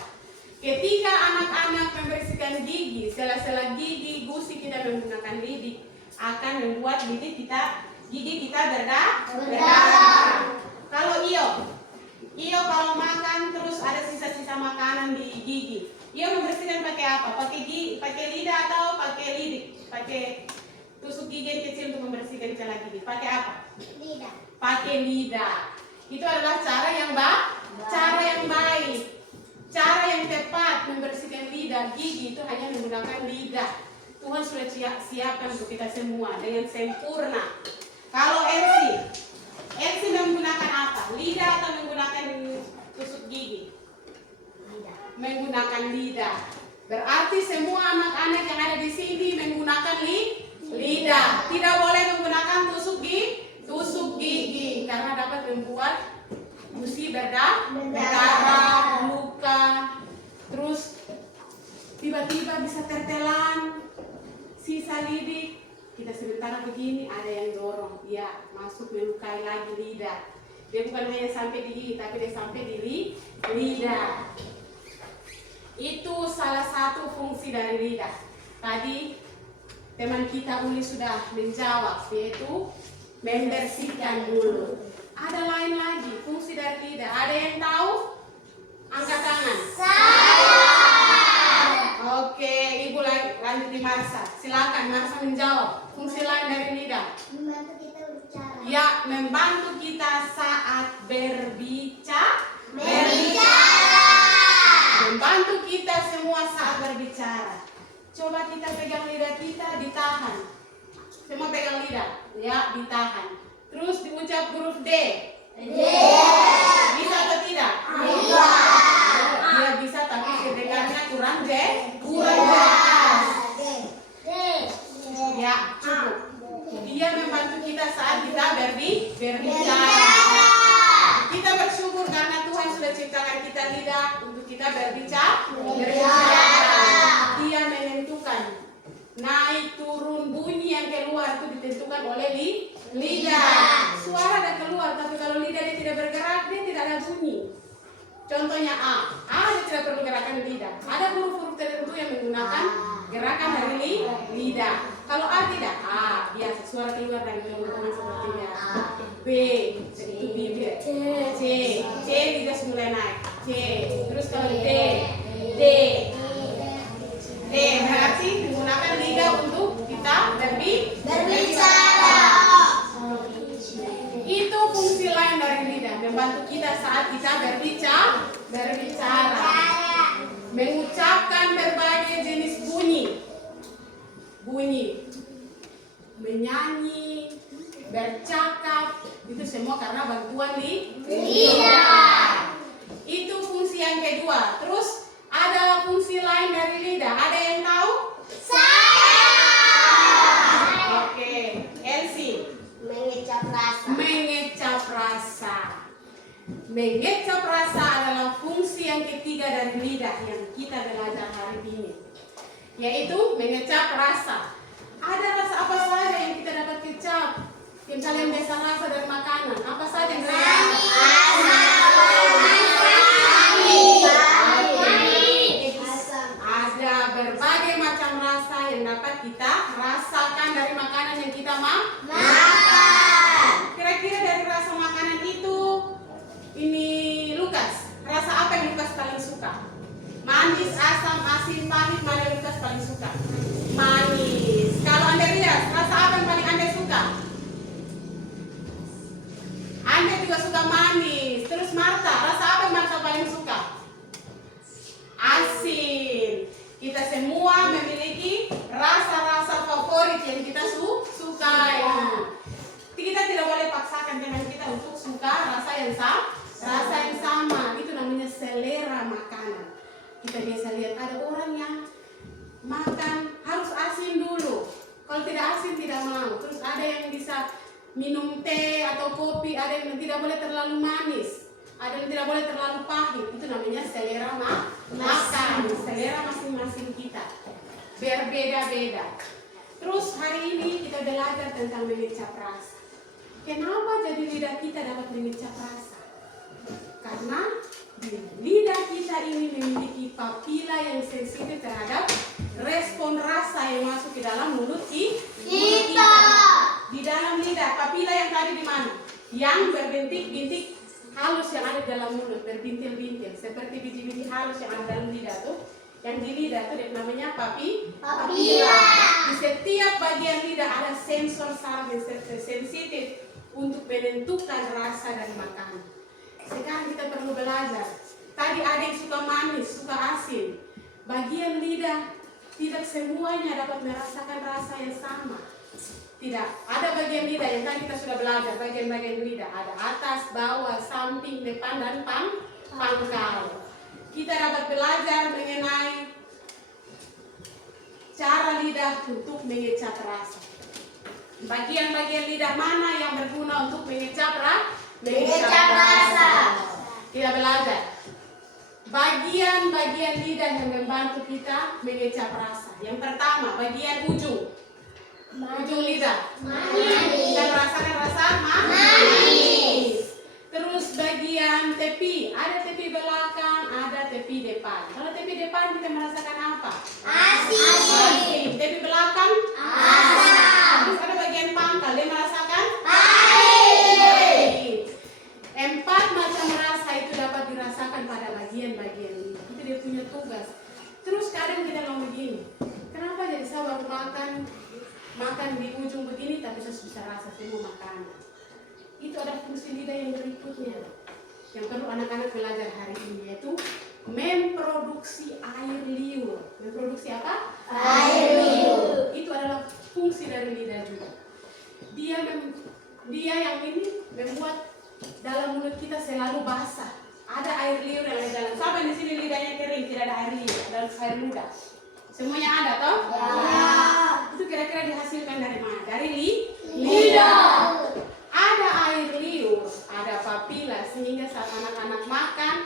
Ketika anak-anak membersihkan gigi, sela-sela gigi, gusi kita menggunakan lidi, akan membuat gigi kita berdarah. Kalau Iyo kalau makan terus ada sisa-sisa makanan di gigi, Iyo membersihkan pakai apa? Pakai lidah atau pakai lidi? Pakai tusuk gigi yang kecil untuk membersihkan celah gigi. Pakai apa? Lidah. Pakai lidah. Itu adalah cara yang baik. Cara yang tepat membersihkan lidah, gigi itu hanya menggunakan lidah. Tuhan sudah siapkan untuk kita semua dengan sempurna. Kalau Elsie menggunakan apa? Lidah atau menggunakan tusuk gigi? Lidah. Menggunakan lidah. Berarti semua anak-anak yang ada di sini menggunakan lidah. Tidak boleh menggunakan tusuk gigi karena dapat membuat gusi berdarah, luka, terus tiba-tiba bisa tertelan sisa lidik. Kita sementara begini ada yang dorong, ya masuk melukai lagi lidah. Dia bukan hanya sampai di gigi, tapi dia sampai di lidah. Itu salah satu fungsi dari lidah. Tadi teman kita Uli sudah menjawab, yaitu membersihkan mulut. Ada lain lagi fungsi dari lidah. Ada yang tahu? Angkat tangan. Oke, Ibu lanjut di Marsa. Silakan Marsa menjawab. Fungsi lain dari lidah. Membantu kita berbicara. Ya, membantu kita saat berbicara. Membantu kita semua saat berbicara. Coba kita pegang lidah kita, ditahan. Semua pegang lidah, ya ditahan. Terus diucap huruf D. Bisa atau tidak? Dia bisa, tapi kedengarannya kurang jelas. Ya, cukup. Dia membantu kita saat kita berbicara. Kita bersyukur karena Tuhan sudah ciptakan kita lidah untuk kita berbicara. Dia menentukan naik turun bunyi yang keluar itu ditentukan oleh lidah. Suara dan keluar, tapi kalau lidah dia tidak bergerak, dia tidak ada bunyi. Contohnya A dia tidak perlu gerakan lidah. Ada huruf-huruf tertentu yang menggunakan gerakan dari lidah. Kalau A tidak, A biasa suara keluar dan keluar sepertinya. B itu bibir. C lidah mulai naik. C. Terus kalau D berarti menggunakan lidah untuk kita berbicara. Itu fungsi lain dari lidah, membantu kita saat kita berbicara. Mengucapkan berbagai jenis bunyi, menyanyi, bercakap, itu semua karena bantuan lidah. Itu fungsi yang kedua. Terus ada fungsi lain dari lidah. Ada yang tahu? Oke, Elsie. Mengecap rasa. Mengecap rasa adalah fungsi yang ketiga dari lidah yang kita belajar hari ini, yaitu mengecap rasa. Ada rasa apa saja yang kita dapat kecap? Yang kalian biasa rasa dari makanan, apa saja yang ada berbagai macam rasa yang dapat kita rasakan dari makanan yang kita makan. Kira-kira dari rasa makanan itu, ini Lukas, rasa apa yang Lukas paling suka? Manis, asam, asin, pahit, mana yang Lukas paling suka? Manis. Kalau Andreas, rasa apa yang paling Anda suka? Anda juga suka manis. Terus Marta, rasa apa yang Marta paling suka? Asin. Kita semua memiliki rasa-rasa favorit yang kita sukai. Kita tidak boleh paksakan dengan kita untuk suka rasa yang sama. Itu namanya selera makanan. Kita biasa lihat ada orang yang makan harus asin dulu. Kalau tidak asin tidak mau. Terus ada yang bisa minum teh atau kopi, ada yang tidak boleh terlalu manis, ada yang tidak boleh terlalu pahit. Itu namanya selera makan. Selera masing-masing kita berbeda-beda. Terus hari ini kita belajar tentang mengecap rasa. Kenapa jadi lidah kita dapat mengecap rasa? Karena lidah kita ini memiliki papila yang sensitif terhadap respon rasa yang masuk ke dalam mulut kita. Di dalam lidah, papila yang tadi di mana? Yang berbintik-bintik halus yang ada di dalam mulut, berbintil-bintil seperti biji-biji halus yang ada dalam lidah tuh. Yang di lidah itu namanya papila. Di setiap bagian lidah ada sensor saraf yang sensitif untuk menentukan rasa dari makanan. Sekarang kita perlu belajar. Tadi ada yang suka manis, suka asin. Bagian lidah tidak semuanya dapat merasakan rasa yang sama. Tidak, ada bagian lidah yang tadi kita sudah belajar. Bagian-bagian lidah ada atas, bawah, samping, depan, dan pangkal. Kita dapat belajar mengenai cara lidah untuk mengecap rasa. Bagian-bagian lidah mana yang berguna untuk mengecap rasa? Kita belajar bagian-bagian lidah yang membantu kita mengecap rasa. Yang pertama, bagian ujung lidah. Kita merasakan rasa manis. Terus bagian tepi, ada tepi belakang, ada tepi depan. Kalau tepi depan kita merasakan apa? Asin. Tepi belakang? Asam. Terus ada bagian pangkal, dia merasakan? Pahit. 4 macam rasa itu dapat dirasakan pada bagian-bagian ini. Itu dia punya tugas. Terus kadang kita ngomong begini, kenapa jadi saya baru makan di ujung begini tapi saya bisa rasa semua makanan. Itu ada fungsi lidah yang berikutnya yang perlu anak-anak belajar hari ini, yaitu memproduksi air liur. Memproduksi apa? Air liur. Itu adalah fungsi dari lidah juga. Dia yang dalam mulut kita selalu basah. Ada air liur yang ada dalam. Siapa di sini lidahnya kering, tidak ada air liur dalam air ludah? Semuanya ada toh? Ya. Itu kira-kira dihasilkan dari mana? Dari lidah. Ada air liur, ada papila, sehingga saat anak-anak makan,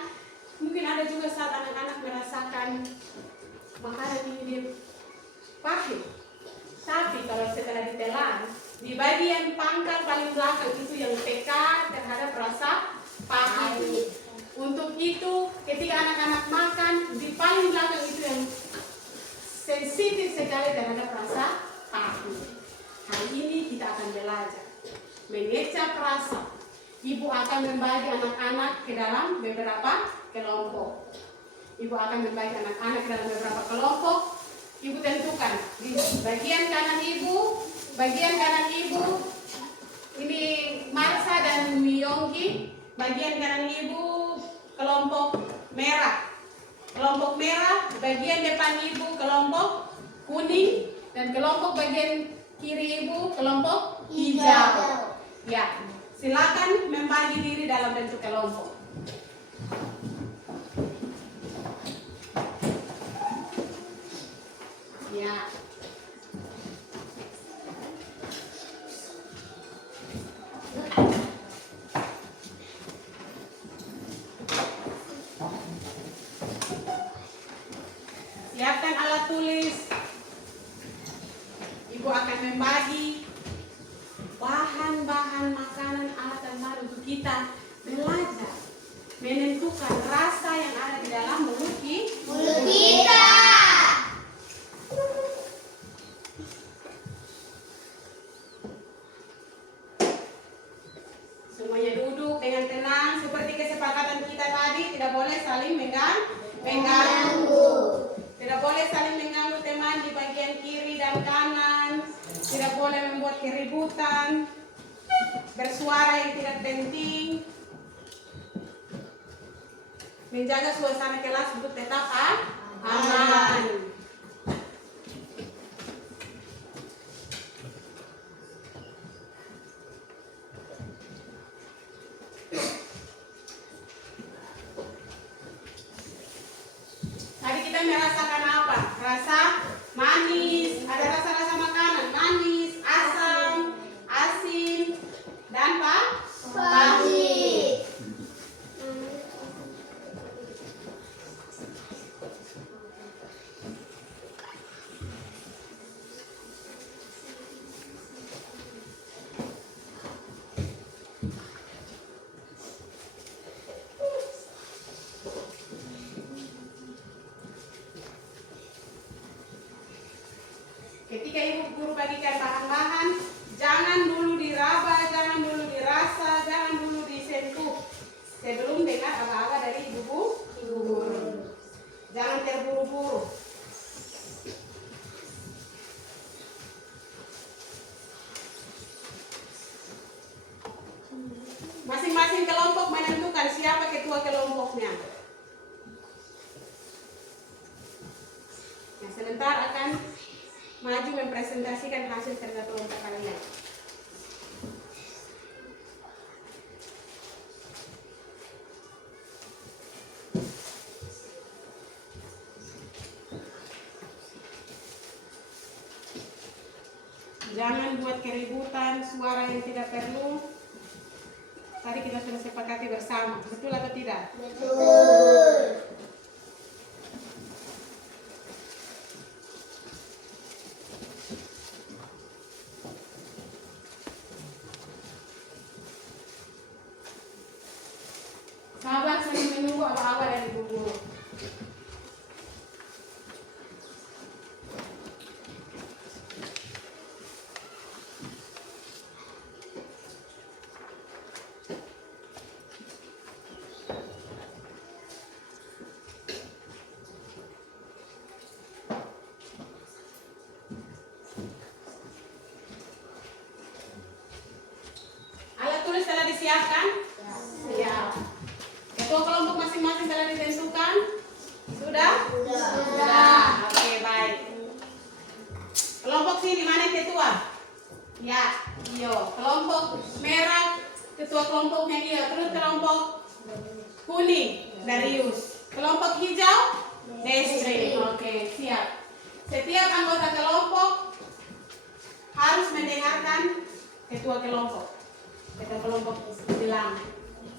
mungkin ada juga saat anak-anak merasakan makanan ini dia pahit. Tapi kalau setelah ditelan, di bagian pangkal paling belakang itu yang peka terhadap rasa pahit. Untuk itu, ketika anak-anak makan, di paling belakang itu yang sensitif sekali terhadap rasa pahit. Hari ini kita akan belajar mengecap rasa. Ibu akan membagi anak-anak ke dalam beberapa kelompok. Ibu akan membagi anak-anak ke dalam beberapa kelompok. Ibu tentukan di bagian kanan ibu, ini Marsa dan Miyonggi. Bagian kanan ibu kelompok merah. Kelompok merah, bagian depan ibu kelompok kuning, dan kelompok bagian kiri ibu kelompok hijau. Ya, silakan membagi diri dalam bentuk kelompok. Ya. Siapkan alat tulis. Ibu akan membagi bahan-bahan makanan, alat dan bahan untuk kita belajar menentukan rasa yang ada di dalam mulut kita. Semuanya duduk dengan tenang seperti kesepakatan kita tadi, tidak boleh saling mengganggu. Tidak boleh saling mengganggu teman di bagian kiri dan kanan. Tidak boleh membuat keributan, bersuara yang tidak penting. Menjaga suasana kelas untuk tetap aman. Tadi kita merasakan apa? Rasa manis, ada rasa-rasa makanan, manis, asam, asin, dan pahit. Ketika ibu guru bagikan bahan-bahan, jangan dulu diraba, jangan dulu dirasa, jangan dulu disentuh sebelum dengar aba-aba dari ibu guru. Jangan terburu-buru. Masing-masing kelompok menentukan siapa ketua kelompoknya. Nah, sebentar akan maju mempresentasikan hasil kerja kelompok kalian. Jangan buat keributan, suara yang tidak perlu. Tadi kita sudah sepakati bersama, betul atau tidak? Betul. Sahabat sambil menunggu apa-apa dari ibu guru. Alat tulis telah disiapkan? Ya. Ketua kelompok masing-masing telah ditentukan? Sudah? Sudah. Oke, baik. Kelompok sini mana yang ketua? Ya, iyo. Kelompok merah ketua kelompoknya dia. Terus kelompok kuning Darius, kelompok hijau Destri. Oke, siap. Setiap anggota kelompok harus mendengarkan ketua kelompok. Ketua kelompok bilang,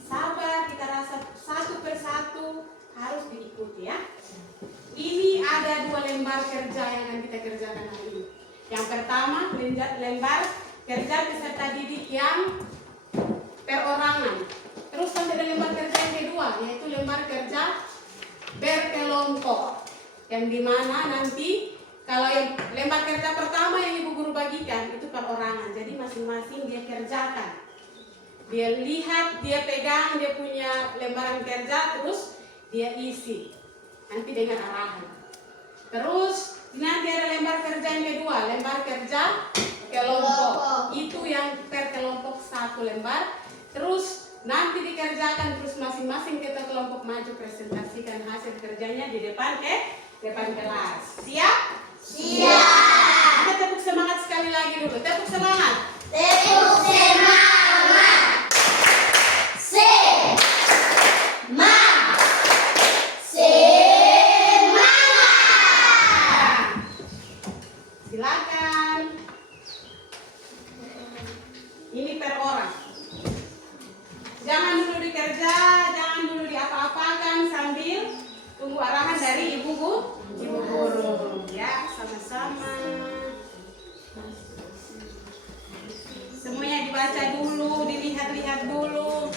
sabar, kita rasa satu persatu harus diikuti ya. Ini ada 2 lembar kerja yang akan kita kerjakan hari ini. Yang pertama, lembar kerja peserta didik yang perorangan. Terus ada lembar kerja yang kedua, yaitu lembar kerja berkelompok. Yang dimana nanti kalau yang lembar kerja pertama yang ibu guru bagikan itu perorangan. Jadi masing-masing dia kerjakan. Dia lihat, dia pegang, dia punya lembaran kerja, terus dia isi. Nanti dengan arahan. Terus nanti ada lembar kerja yang kedua, lembar kerja kelompok. Itu yang per kelompok 1 lembar. Terus nanti dikerjakan, terus masing-masing kita kelompok maju presentasikan hasil kerjanya di depan kelas. Siap? Siap. Kita tepuk semangat sekali lagi dulu. Tepuk semangat. Tepuk semangat. Silakan. Ini per orang. Jangan dulu dikerja, jangan dulu diapa-apakan sambil tunggu arahan dari ibu guru. Ya, sama-sama. Semuanya dibaca dulu, dilihat-lihat dulu.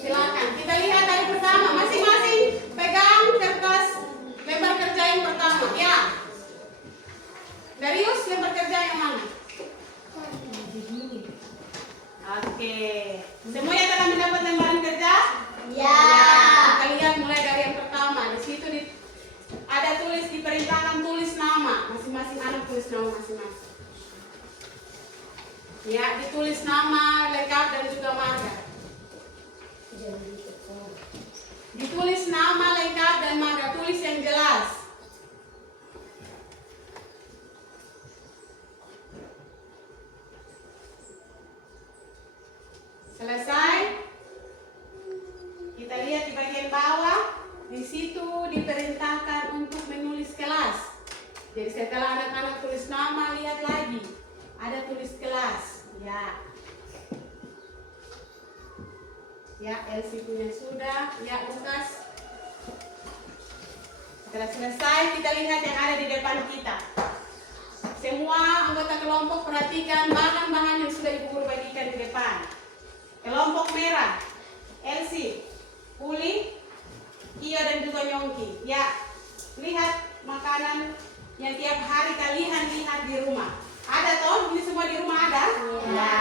Silakan, kita lihat dari pertama. Masing-masing pegang kertas lembar kerja yang pertama. Ya. Darius, lembar kerja yang mana? Oke. Semuanya telah mendapat lembaran kerja? Ya. Kita lihat mulai dari yang pertama. Di situ ada tulis, diperintahkan tulis nama. Masing-masing anak tulis nama masing-masing. Ya, ditulis nama lengkap dan juga marga. Ditulis nama lengkap dan marga, tulis yang jelas. Selesai. Kita lihat di bagian bawah. Di situ diperintahkan untuk menulis kelas. Jadi setelah anak-anak tulis nama, lihat lagi. Ada tulis kelas. Ya. Ya, Elsie punya sudah. Ya, Lukas. Setelah selesai, kita lihat yang ada di depan kita. Semua anggota kelompok perhatikan bahan-bahan yang sudah ibu guru bagikan di depan. Kelompok merah, Elsie, Uli, Iyo dan juga Nyongki. Ya, lihat makanan yang tiap hari kalian lihat di rumah. Ada toh? Ini semua di rumah ada? Ya.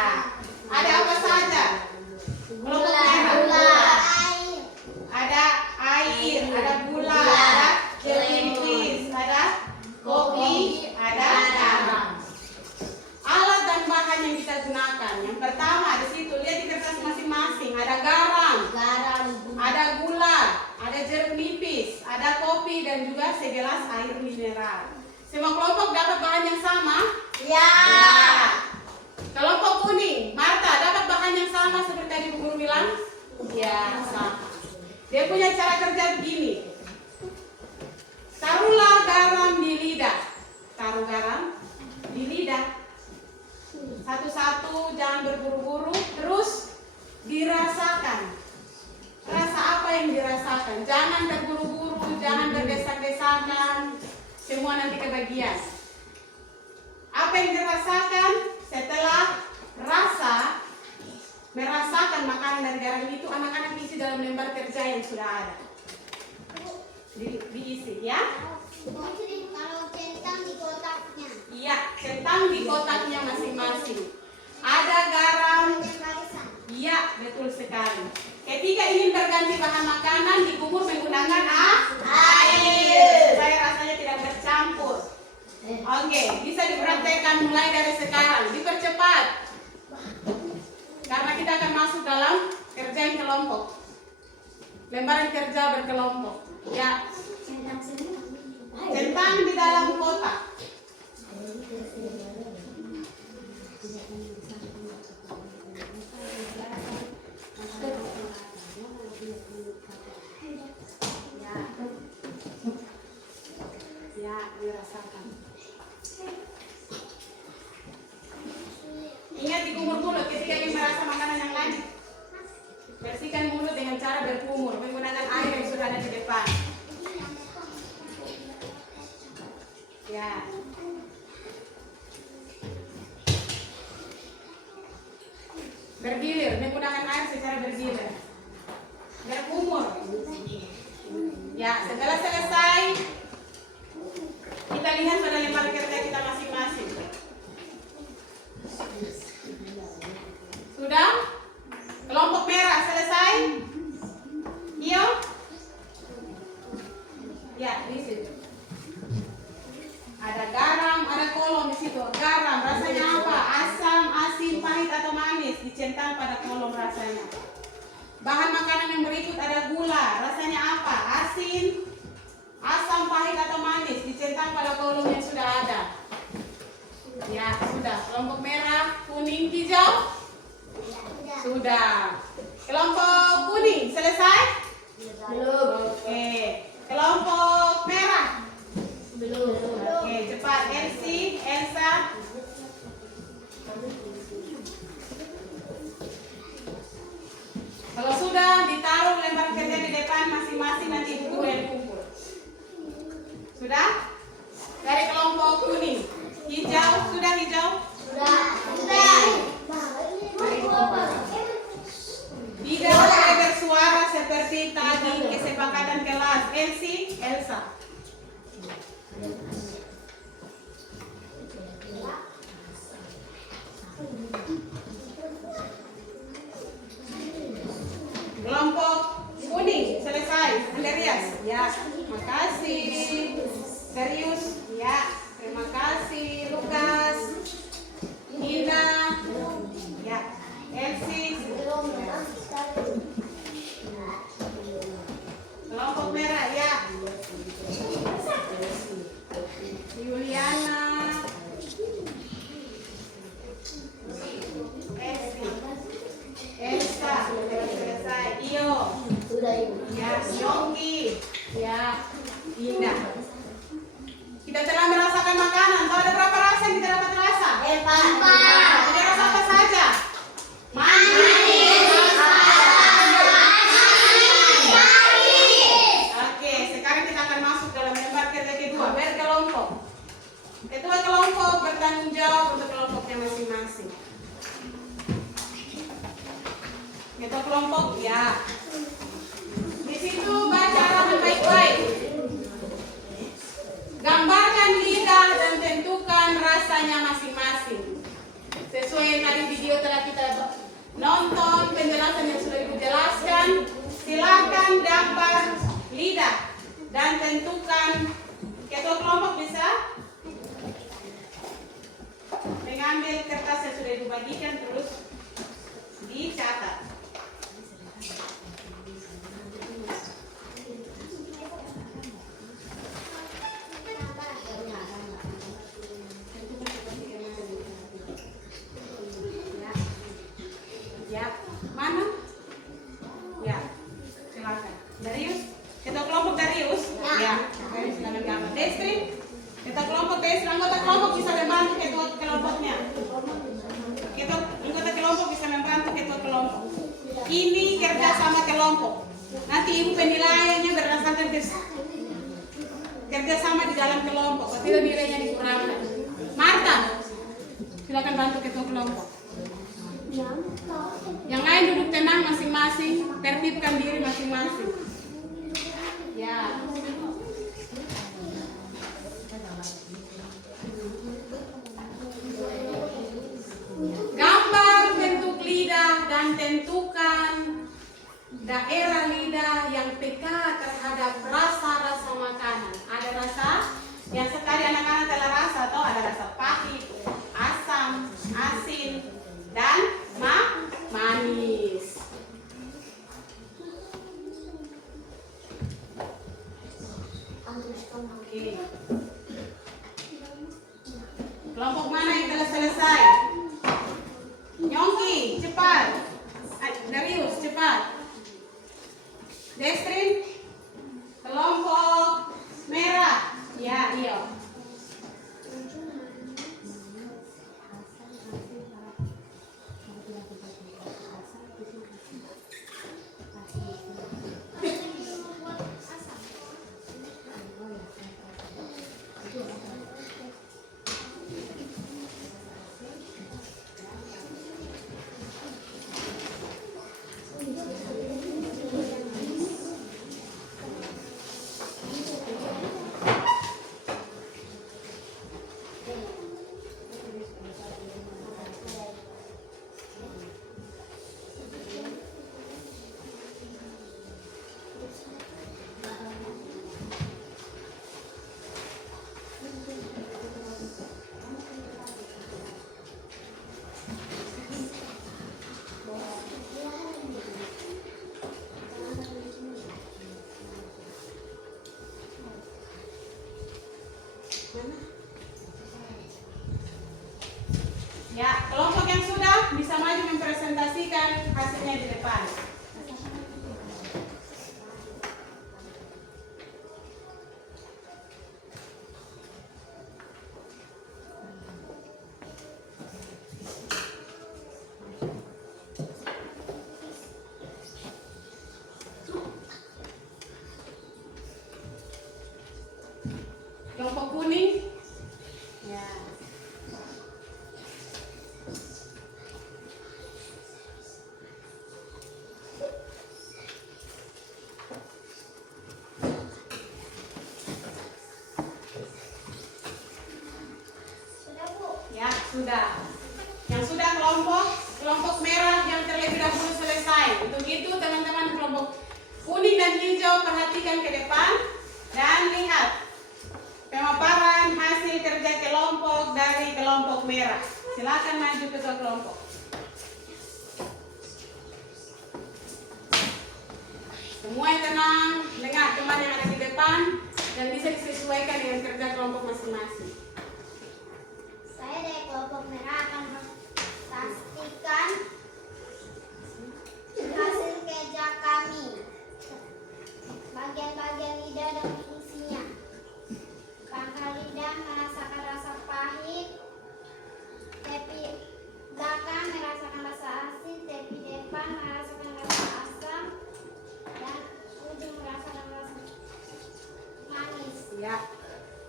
Ada apa saja? Kelompok merah. Ada air, ada gula, ada jeruk, ada kopi, ada garam. Alat dan bahan yang kita gunakan. Yang pertama di situ lihat di kertas masing-masing. Ada garam, ada gula, ada jeruk nipis, ada kopi dan juga segelas air mineral. Semua kelompok dapat bahan yang sama? Ya. Kelompok kuning, Marta dapat bahan yang sama seperti tadi Bu Guru bilang? Ya, sama. Dia punya cara kerja begini. Taruhlah garam di lidah. Taruh garam di lidah. Satu-satu, jangan berburu-buru. Terus dirasakan. Rasa apa yang dirasakan? Jangan terburu-buru, jangan berdesak-desakan. Semua nanti kebagian. Apa yang dirasakan setelah merasakan makanan dari garam itu, anak-anak isi dalam lembar kerja yang sudah ada. Diisi ya. Kalau centang di kotaknya. Iya, centang di kotaknya masing-masing. Ada garam. Iya, betul sekali. Ketika ingin berganti bahan makanan, dikubur menggunakan air. Supaya rasanya tidak bercampur. Oke, bisa dipraktekkan mulai dari sekarang. Dipercepat. Karena kita akan masuk dalam kerja yang kelompok. Lembaran kerja berkelompok. Ya. Centang di dalam kotak. Ya, dirasakan. Ingat dikumur mulut ketika ingin merasa makanan yang lain. Bersihkan mulut dengan cara berkumur menggunakan air yang sudah ada di depan. Ya. Bergilir menggunakan air secara bergilir. Berkumur. Ya, setelah selesai kita lihat pada lembar kerja kita masing-masing. Sudah? Kelompok merah selesai? Iyo? Ya, di situ. Ada garam, ada kolom di situ. Garam rasanya apa? Asam, asin, pahit atau manis? Dicentang pada kolom rasanya. Bahan makanan yang berikut ada gula. Rasanya apa? Asin, asam, pahit atau manis? Dicentang pada kolom yang sudah ada. Ya, sudah. Kelompok merah, kuning, hijau? Sudah. Kelompok kuning selesai? Belum. Oke. Kelompok merah? Belum. Oke, cepat. Elsie, Elsa. Kalau sudah ditaruh lembar kerja di depan masing-masing, nanti ibu guru yang kumpul. Sudah? Dari kelompok kuning. Hijau, sudah hijau? Sudah. Tidak boleh bersuara seperti tadi kesepakatan kelas. Elsie, Elsa. Kelompok kuning selesai. Andreas, ya, terima kasih. Serius, ya, terima kasih. Lukas, Nina, ya, Elsie. Kelompok merah, ya. Juliana, Elsa, selesai. Iyo, Sudah ibu. ya, Yongki, ya, Indah. Kita telah merasakan makanan. Tahu ada berapa rasa yang kita dapat rasa? Empat. Ada rasa apa saja? Manis. Oke, sekarang kita akan masuk dalam lembar kerja kedua. Berkelompok. Ketua kelompok bertanggung jawab untuk kelompoknya masing-masing. Ketua kelompok, ya. Di situ baca halaman baik-baik. Gambarkan lidah dan tentukan rasanya masing-masing. Sesuai yang tadi video telah kita nonton, penjelasan yang sudah Ibu jelaskan. Silakan gambar lidah dan tentukan. Ketua kelompok bisa mengambil kertas yang sudah Ibu bagikan terus dicatat. Ya, mana? Ya, silakan. Darius, ketua kelompok Darius. Ya, silakan gambar. Destri, ketua kelompok Destri, anggota kelompok bisa membantu ketua kelompoknya. Anggota kelompok bisa membantu ketua kelompok. Ini kerja sama kelompok. Nanti ibu penilaiannya berdasarkan kerja sama di dalam kelompok. Tidak nilainya dikurangkan. Marta, silakan bantu ketua kelompok. Yang lain duduk tenang masing-masing, tertibkan diri masing-masing. Ya. Gambar bentuk lidah dan tentukan daerah lidah yang peka terhadap rasa-rasa makanan. Ada rasa yang sekali anak-anak telah rasa, atau ada rasa pahit, asam, asin, dan manis. Oke. Destrin, kelompok merah. Ya, iya. Ya, kelompok yang sudah bisa maju mempresentasikan hasilnya di depan. Kelompok kuning. Ya. Sudah, Bu. Ya, sudah. Yang sudah kelompok merah yang terlebih dahulu selesai. Untuk itu teman-teman kelompok kuning dan hijau perhatikan ke depan dan lihat pemaparan hasil kerja kelompok dari kelompok merah. Silakan maju ketua kelompok. Semua yang tenang, dengar teman yang ada di depan dan bisa disesuaikan dengan kerja kelompok masing-masing. Saya dari kelompok merah akan pastikan hasil kerja kami. Bagian-bagian lidah dan fungsinya. Pangkal lidah merasakan rasa pahit, tepi belakang merasakan rasa asin, tepi depan merasakan rasa asam, dan ujung merasakan rasa manis. Ya,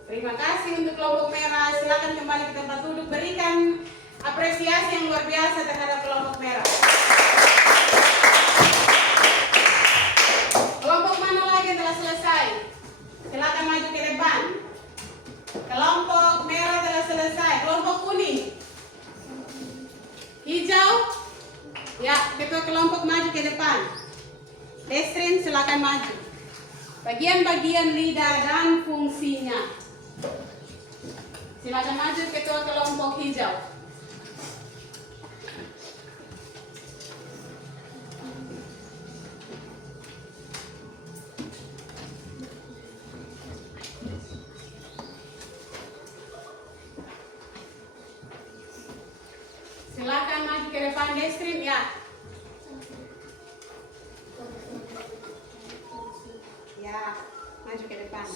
terima kasih untuk kelompok merah. Silakan kembali ke tempat duduk. Berikan apresiasi yang luar biasa terhadap kelompok merah. Kelompok mana lagi yang telah selesai? Silakan maju ke depan. Kelompok merah telah selesai. Kelompok kuning, hijau. Ya, ketua kelompok maju ke depan. Destrin, silakan maju. Bagian-bagian lidah dan fungsinya. Silakan maju ketua kelompok hijau. Silakan maju ke depan Destrin, ya. Ya, maju ke depan.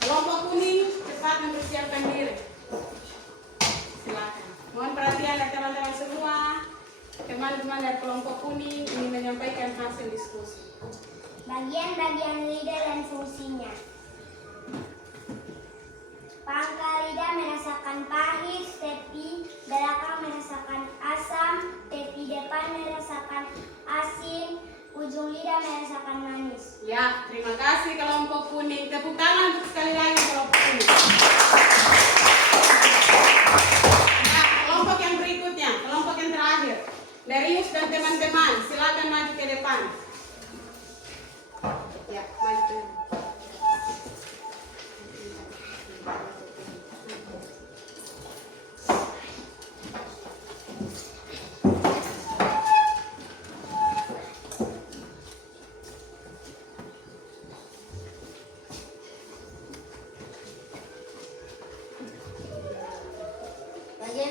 Kelompok kuning, cepat mempersiapkan diri. Silakan. Mohon perhatian dari teman-teman semua. Teman-teman dari kelompok kuning ingin menyampaikan hasil diskusi. Bagian-bagian lidah dan fungsinya. Pangkal lidah merasakan pahit, tepi belakang merasakan asam, tepi depan merasakan asin, ujung lidah merasakan manis. Ya, terima kasih kelompok kuning. Tepuk tangan untuk sekali lagi kelompok kuning. Nah, kelompok yang berikutnya, kelompok yang terakhir. Darius dan teman-teman, silakan maju ke depan. Ya, maju.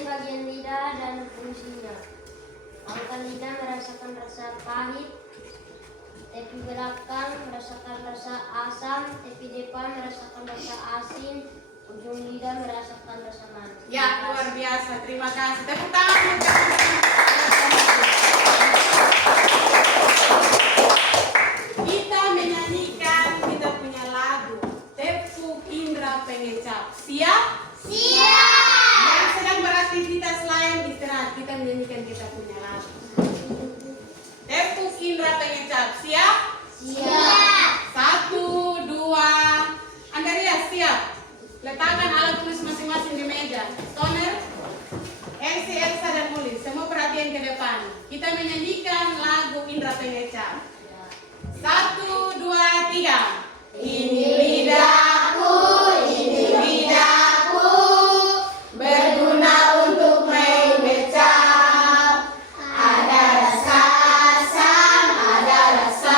bagian lidah dan fungsinya. Pangkal lidah merasakan rasa pahit, tepi belakang merasakan rasa asam, tepi depan merasakan rasa asin, ujung lidah merasakan rasa manis. Ya, luar biasa. Terima kasih. Tepuk tangan. Kita menyanyikan kita punya lagu Tepuk Indra Pengecap. Siap? Siap. Yang sedang beraktivitas lain istirahat, kita menyanyikan kita punya lagu Tepuk Indra Pengecap. Siap? Siap. 1, 2. Andaria siap? Letakkan alat tulis masing-masing di meja. Toner, Elsie, Elsa, dan Mulis, semua perhatian ke depan. Kita menyanyikan lagu Indra Pengecap. 1, 2, 3. Ini lidahku, berguna untuk mengecap. Ada rasa asam, ada rasa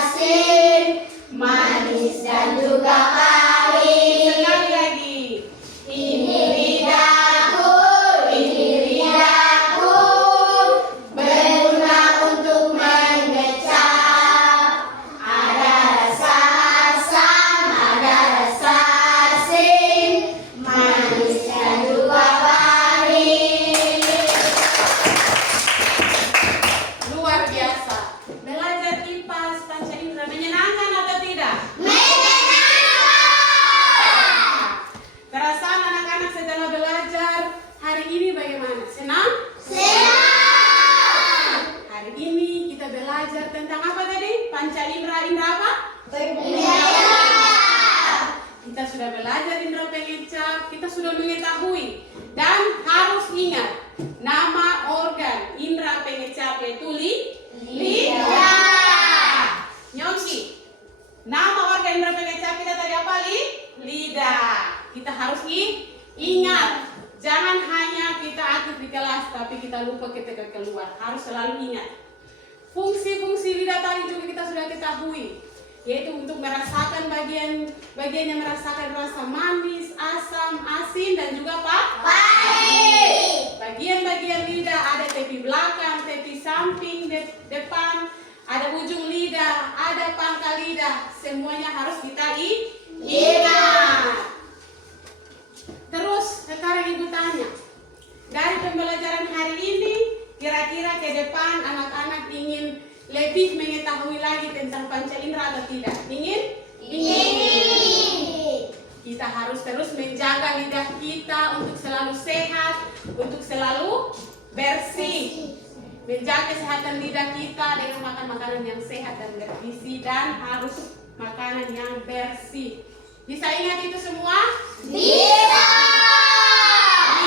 asin, manis dan juga pahit. Sekali lagi. Ini lidahku, berguna untuk mengecap. Ada rasa asam, ada rasa asin, manis dan juga pahit. Luar biasa. Belajar IPA panca indera menyenangkan atau tidak? Perasaan anak-anak setelah belajar hari ini bagaimana? Senang? Hari ini kita belajar tentang apa tadi? Panca indera apa? Kita sudah belajar indera pengecap, kita sudah mengetahui dan harus ingat nama organ indera pengecap yaitu lidah. Nyongki, nama organ indera pengecap kita tadi apa? Lidah. Kita harus ingat, jangan hanya kita aktif di kelas tapi kita lupa ketika keluar. Harus selalu ingat. Fungsi-fungsi lidah tadi juga kita sudah ketahui, yaitu untuk merasakan bagian yang merasakan rasa manis, asam, asin, dan juga pahit. Bagian-bagian lidah ada tepi belakang, tepi samping, depan, ada ujung lidah, ada pangkal lidah. Semuanya harus kita ingat. Terus sekarang ibu tanya, dari pembelajaran hari ini, kira-kira ke depan anak-anak ingin lebih mengetahui lagi tentang panca indera atau tidak? Ingin? Kita harus terus menjaga lidah kita untuk selalu sehat, untuk selalu bersih. Menjaga kesehatan lidah kita dengan makan makanan yang sehat dan bergizi, dan harus makanan yang bersih. Bisa ingat itu semua? Bisa.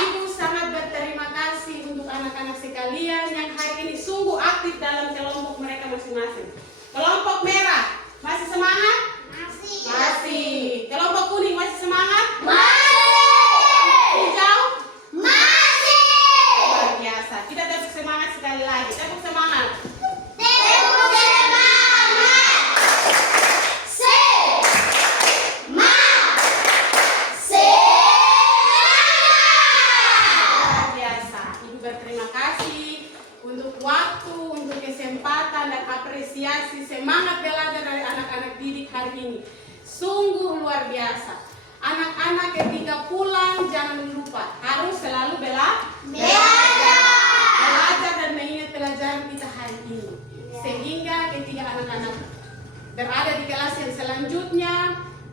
Ibu sangat berterima kasih untuk anak-anak sekalian yang hari ini sungguh aktif dalam kelompok mereka masing-masing. Kelompok merah, masih semangat? Masih. Kelompok kuning masih semangat? Hijau? Luar biasa. Kita tepuk semangat sekali lagi. Tepuk semangat. Apresiasi semangat belajar dari anak-anak didik hari ini sungguh luar biasa. Anak-anak ketika pulang jangan lupa harus selalu belajar dan mengingat pelajaran kita hari ini, sehingga ketika anak-anak berada di kelas yang selanjutnya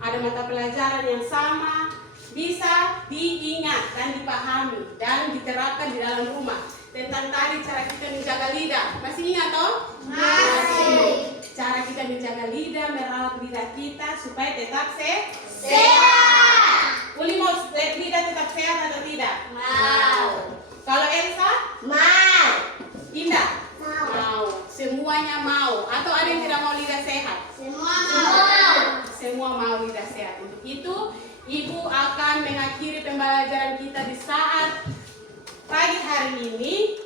ada mata pelajaran yang sama bisa diingat dan dipahami dan diterapkan di dalam rumah. Tentang tadi cara kita menjaga lidah, masih ingat toh? Masih. Cara kita menjaga lidah, merawat lidah kita supaya tetap sehat. Uli mau lidah tetap sehat atau tidak? Mau. Kalau Elsa? Mau. Indah? Mau. Semuanya mau. Atau ada yang tidak mau lidah sehat? Semua mau. Semua mau lidah sehat. Untuk itu, Ibu akan mengakhiri pembelajaran kita di saat pagi hari ini.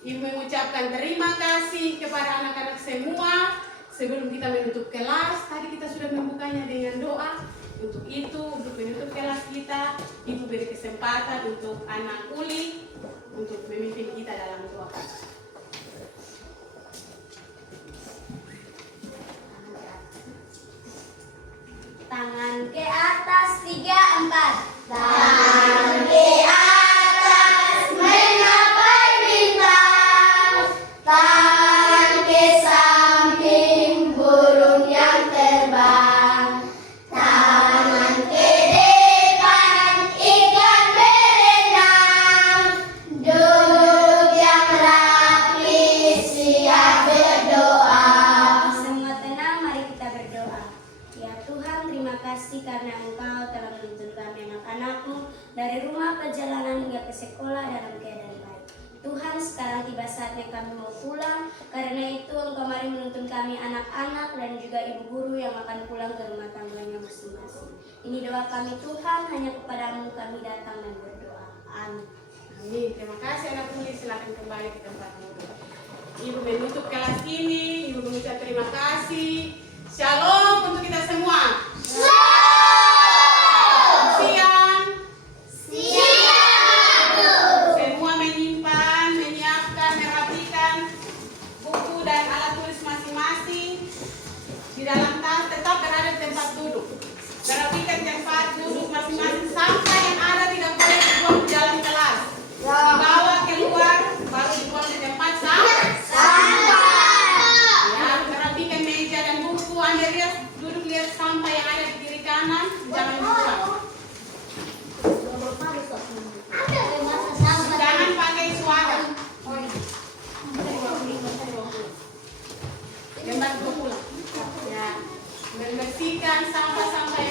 Ibu mengucapkan terima kasih kepada anak-anak semua. Sebelum kita menutup kelas, tadi kita sudah membukanya dengan doa. Untuk itu, untuk menutup kelas kita, Ibu beri kesempatan untuk anak Uli dalam keadaan baik. Tuhan, sekarang tiba saatnya kami mau pulang. Karena itu Engkau mari menuntun kami anak-anak dan juga ibu guru yang akan pulang ke rumah tangganya masing-masing. Ini doa kami Tuhan, hanya kepadamu kami datang dan berdoa. Amin. Amin. Terima kasih anak Uli, silakan kembali ke tempat duduk. Ibu menutup kelas ini, Ibu mengucap terima kasih. Shalom untuk kita semua. Siang. Semua menyimpan, menyiapkan, merapikan buku dan alat tulis masing-masing di dalam tas, tetap berada di tempat duduk. Merapikan tempat duduk masing-masing sampai yang ada tidak boleh dibuang di dalam kelas. Dibawa keluar, baru dibuang di tempat sampah. Ya, merapikan meja dan buku. Anda lihat, duduk lihat sampah yang ada di kiri kanan, jangan lupa. Jangan pakai suara. Lembar 20. Ya, membersihkan sampah-sampah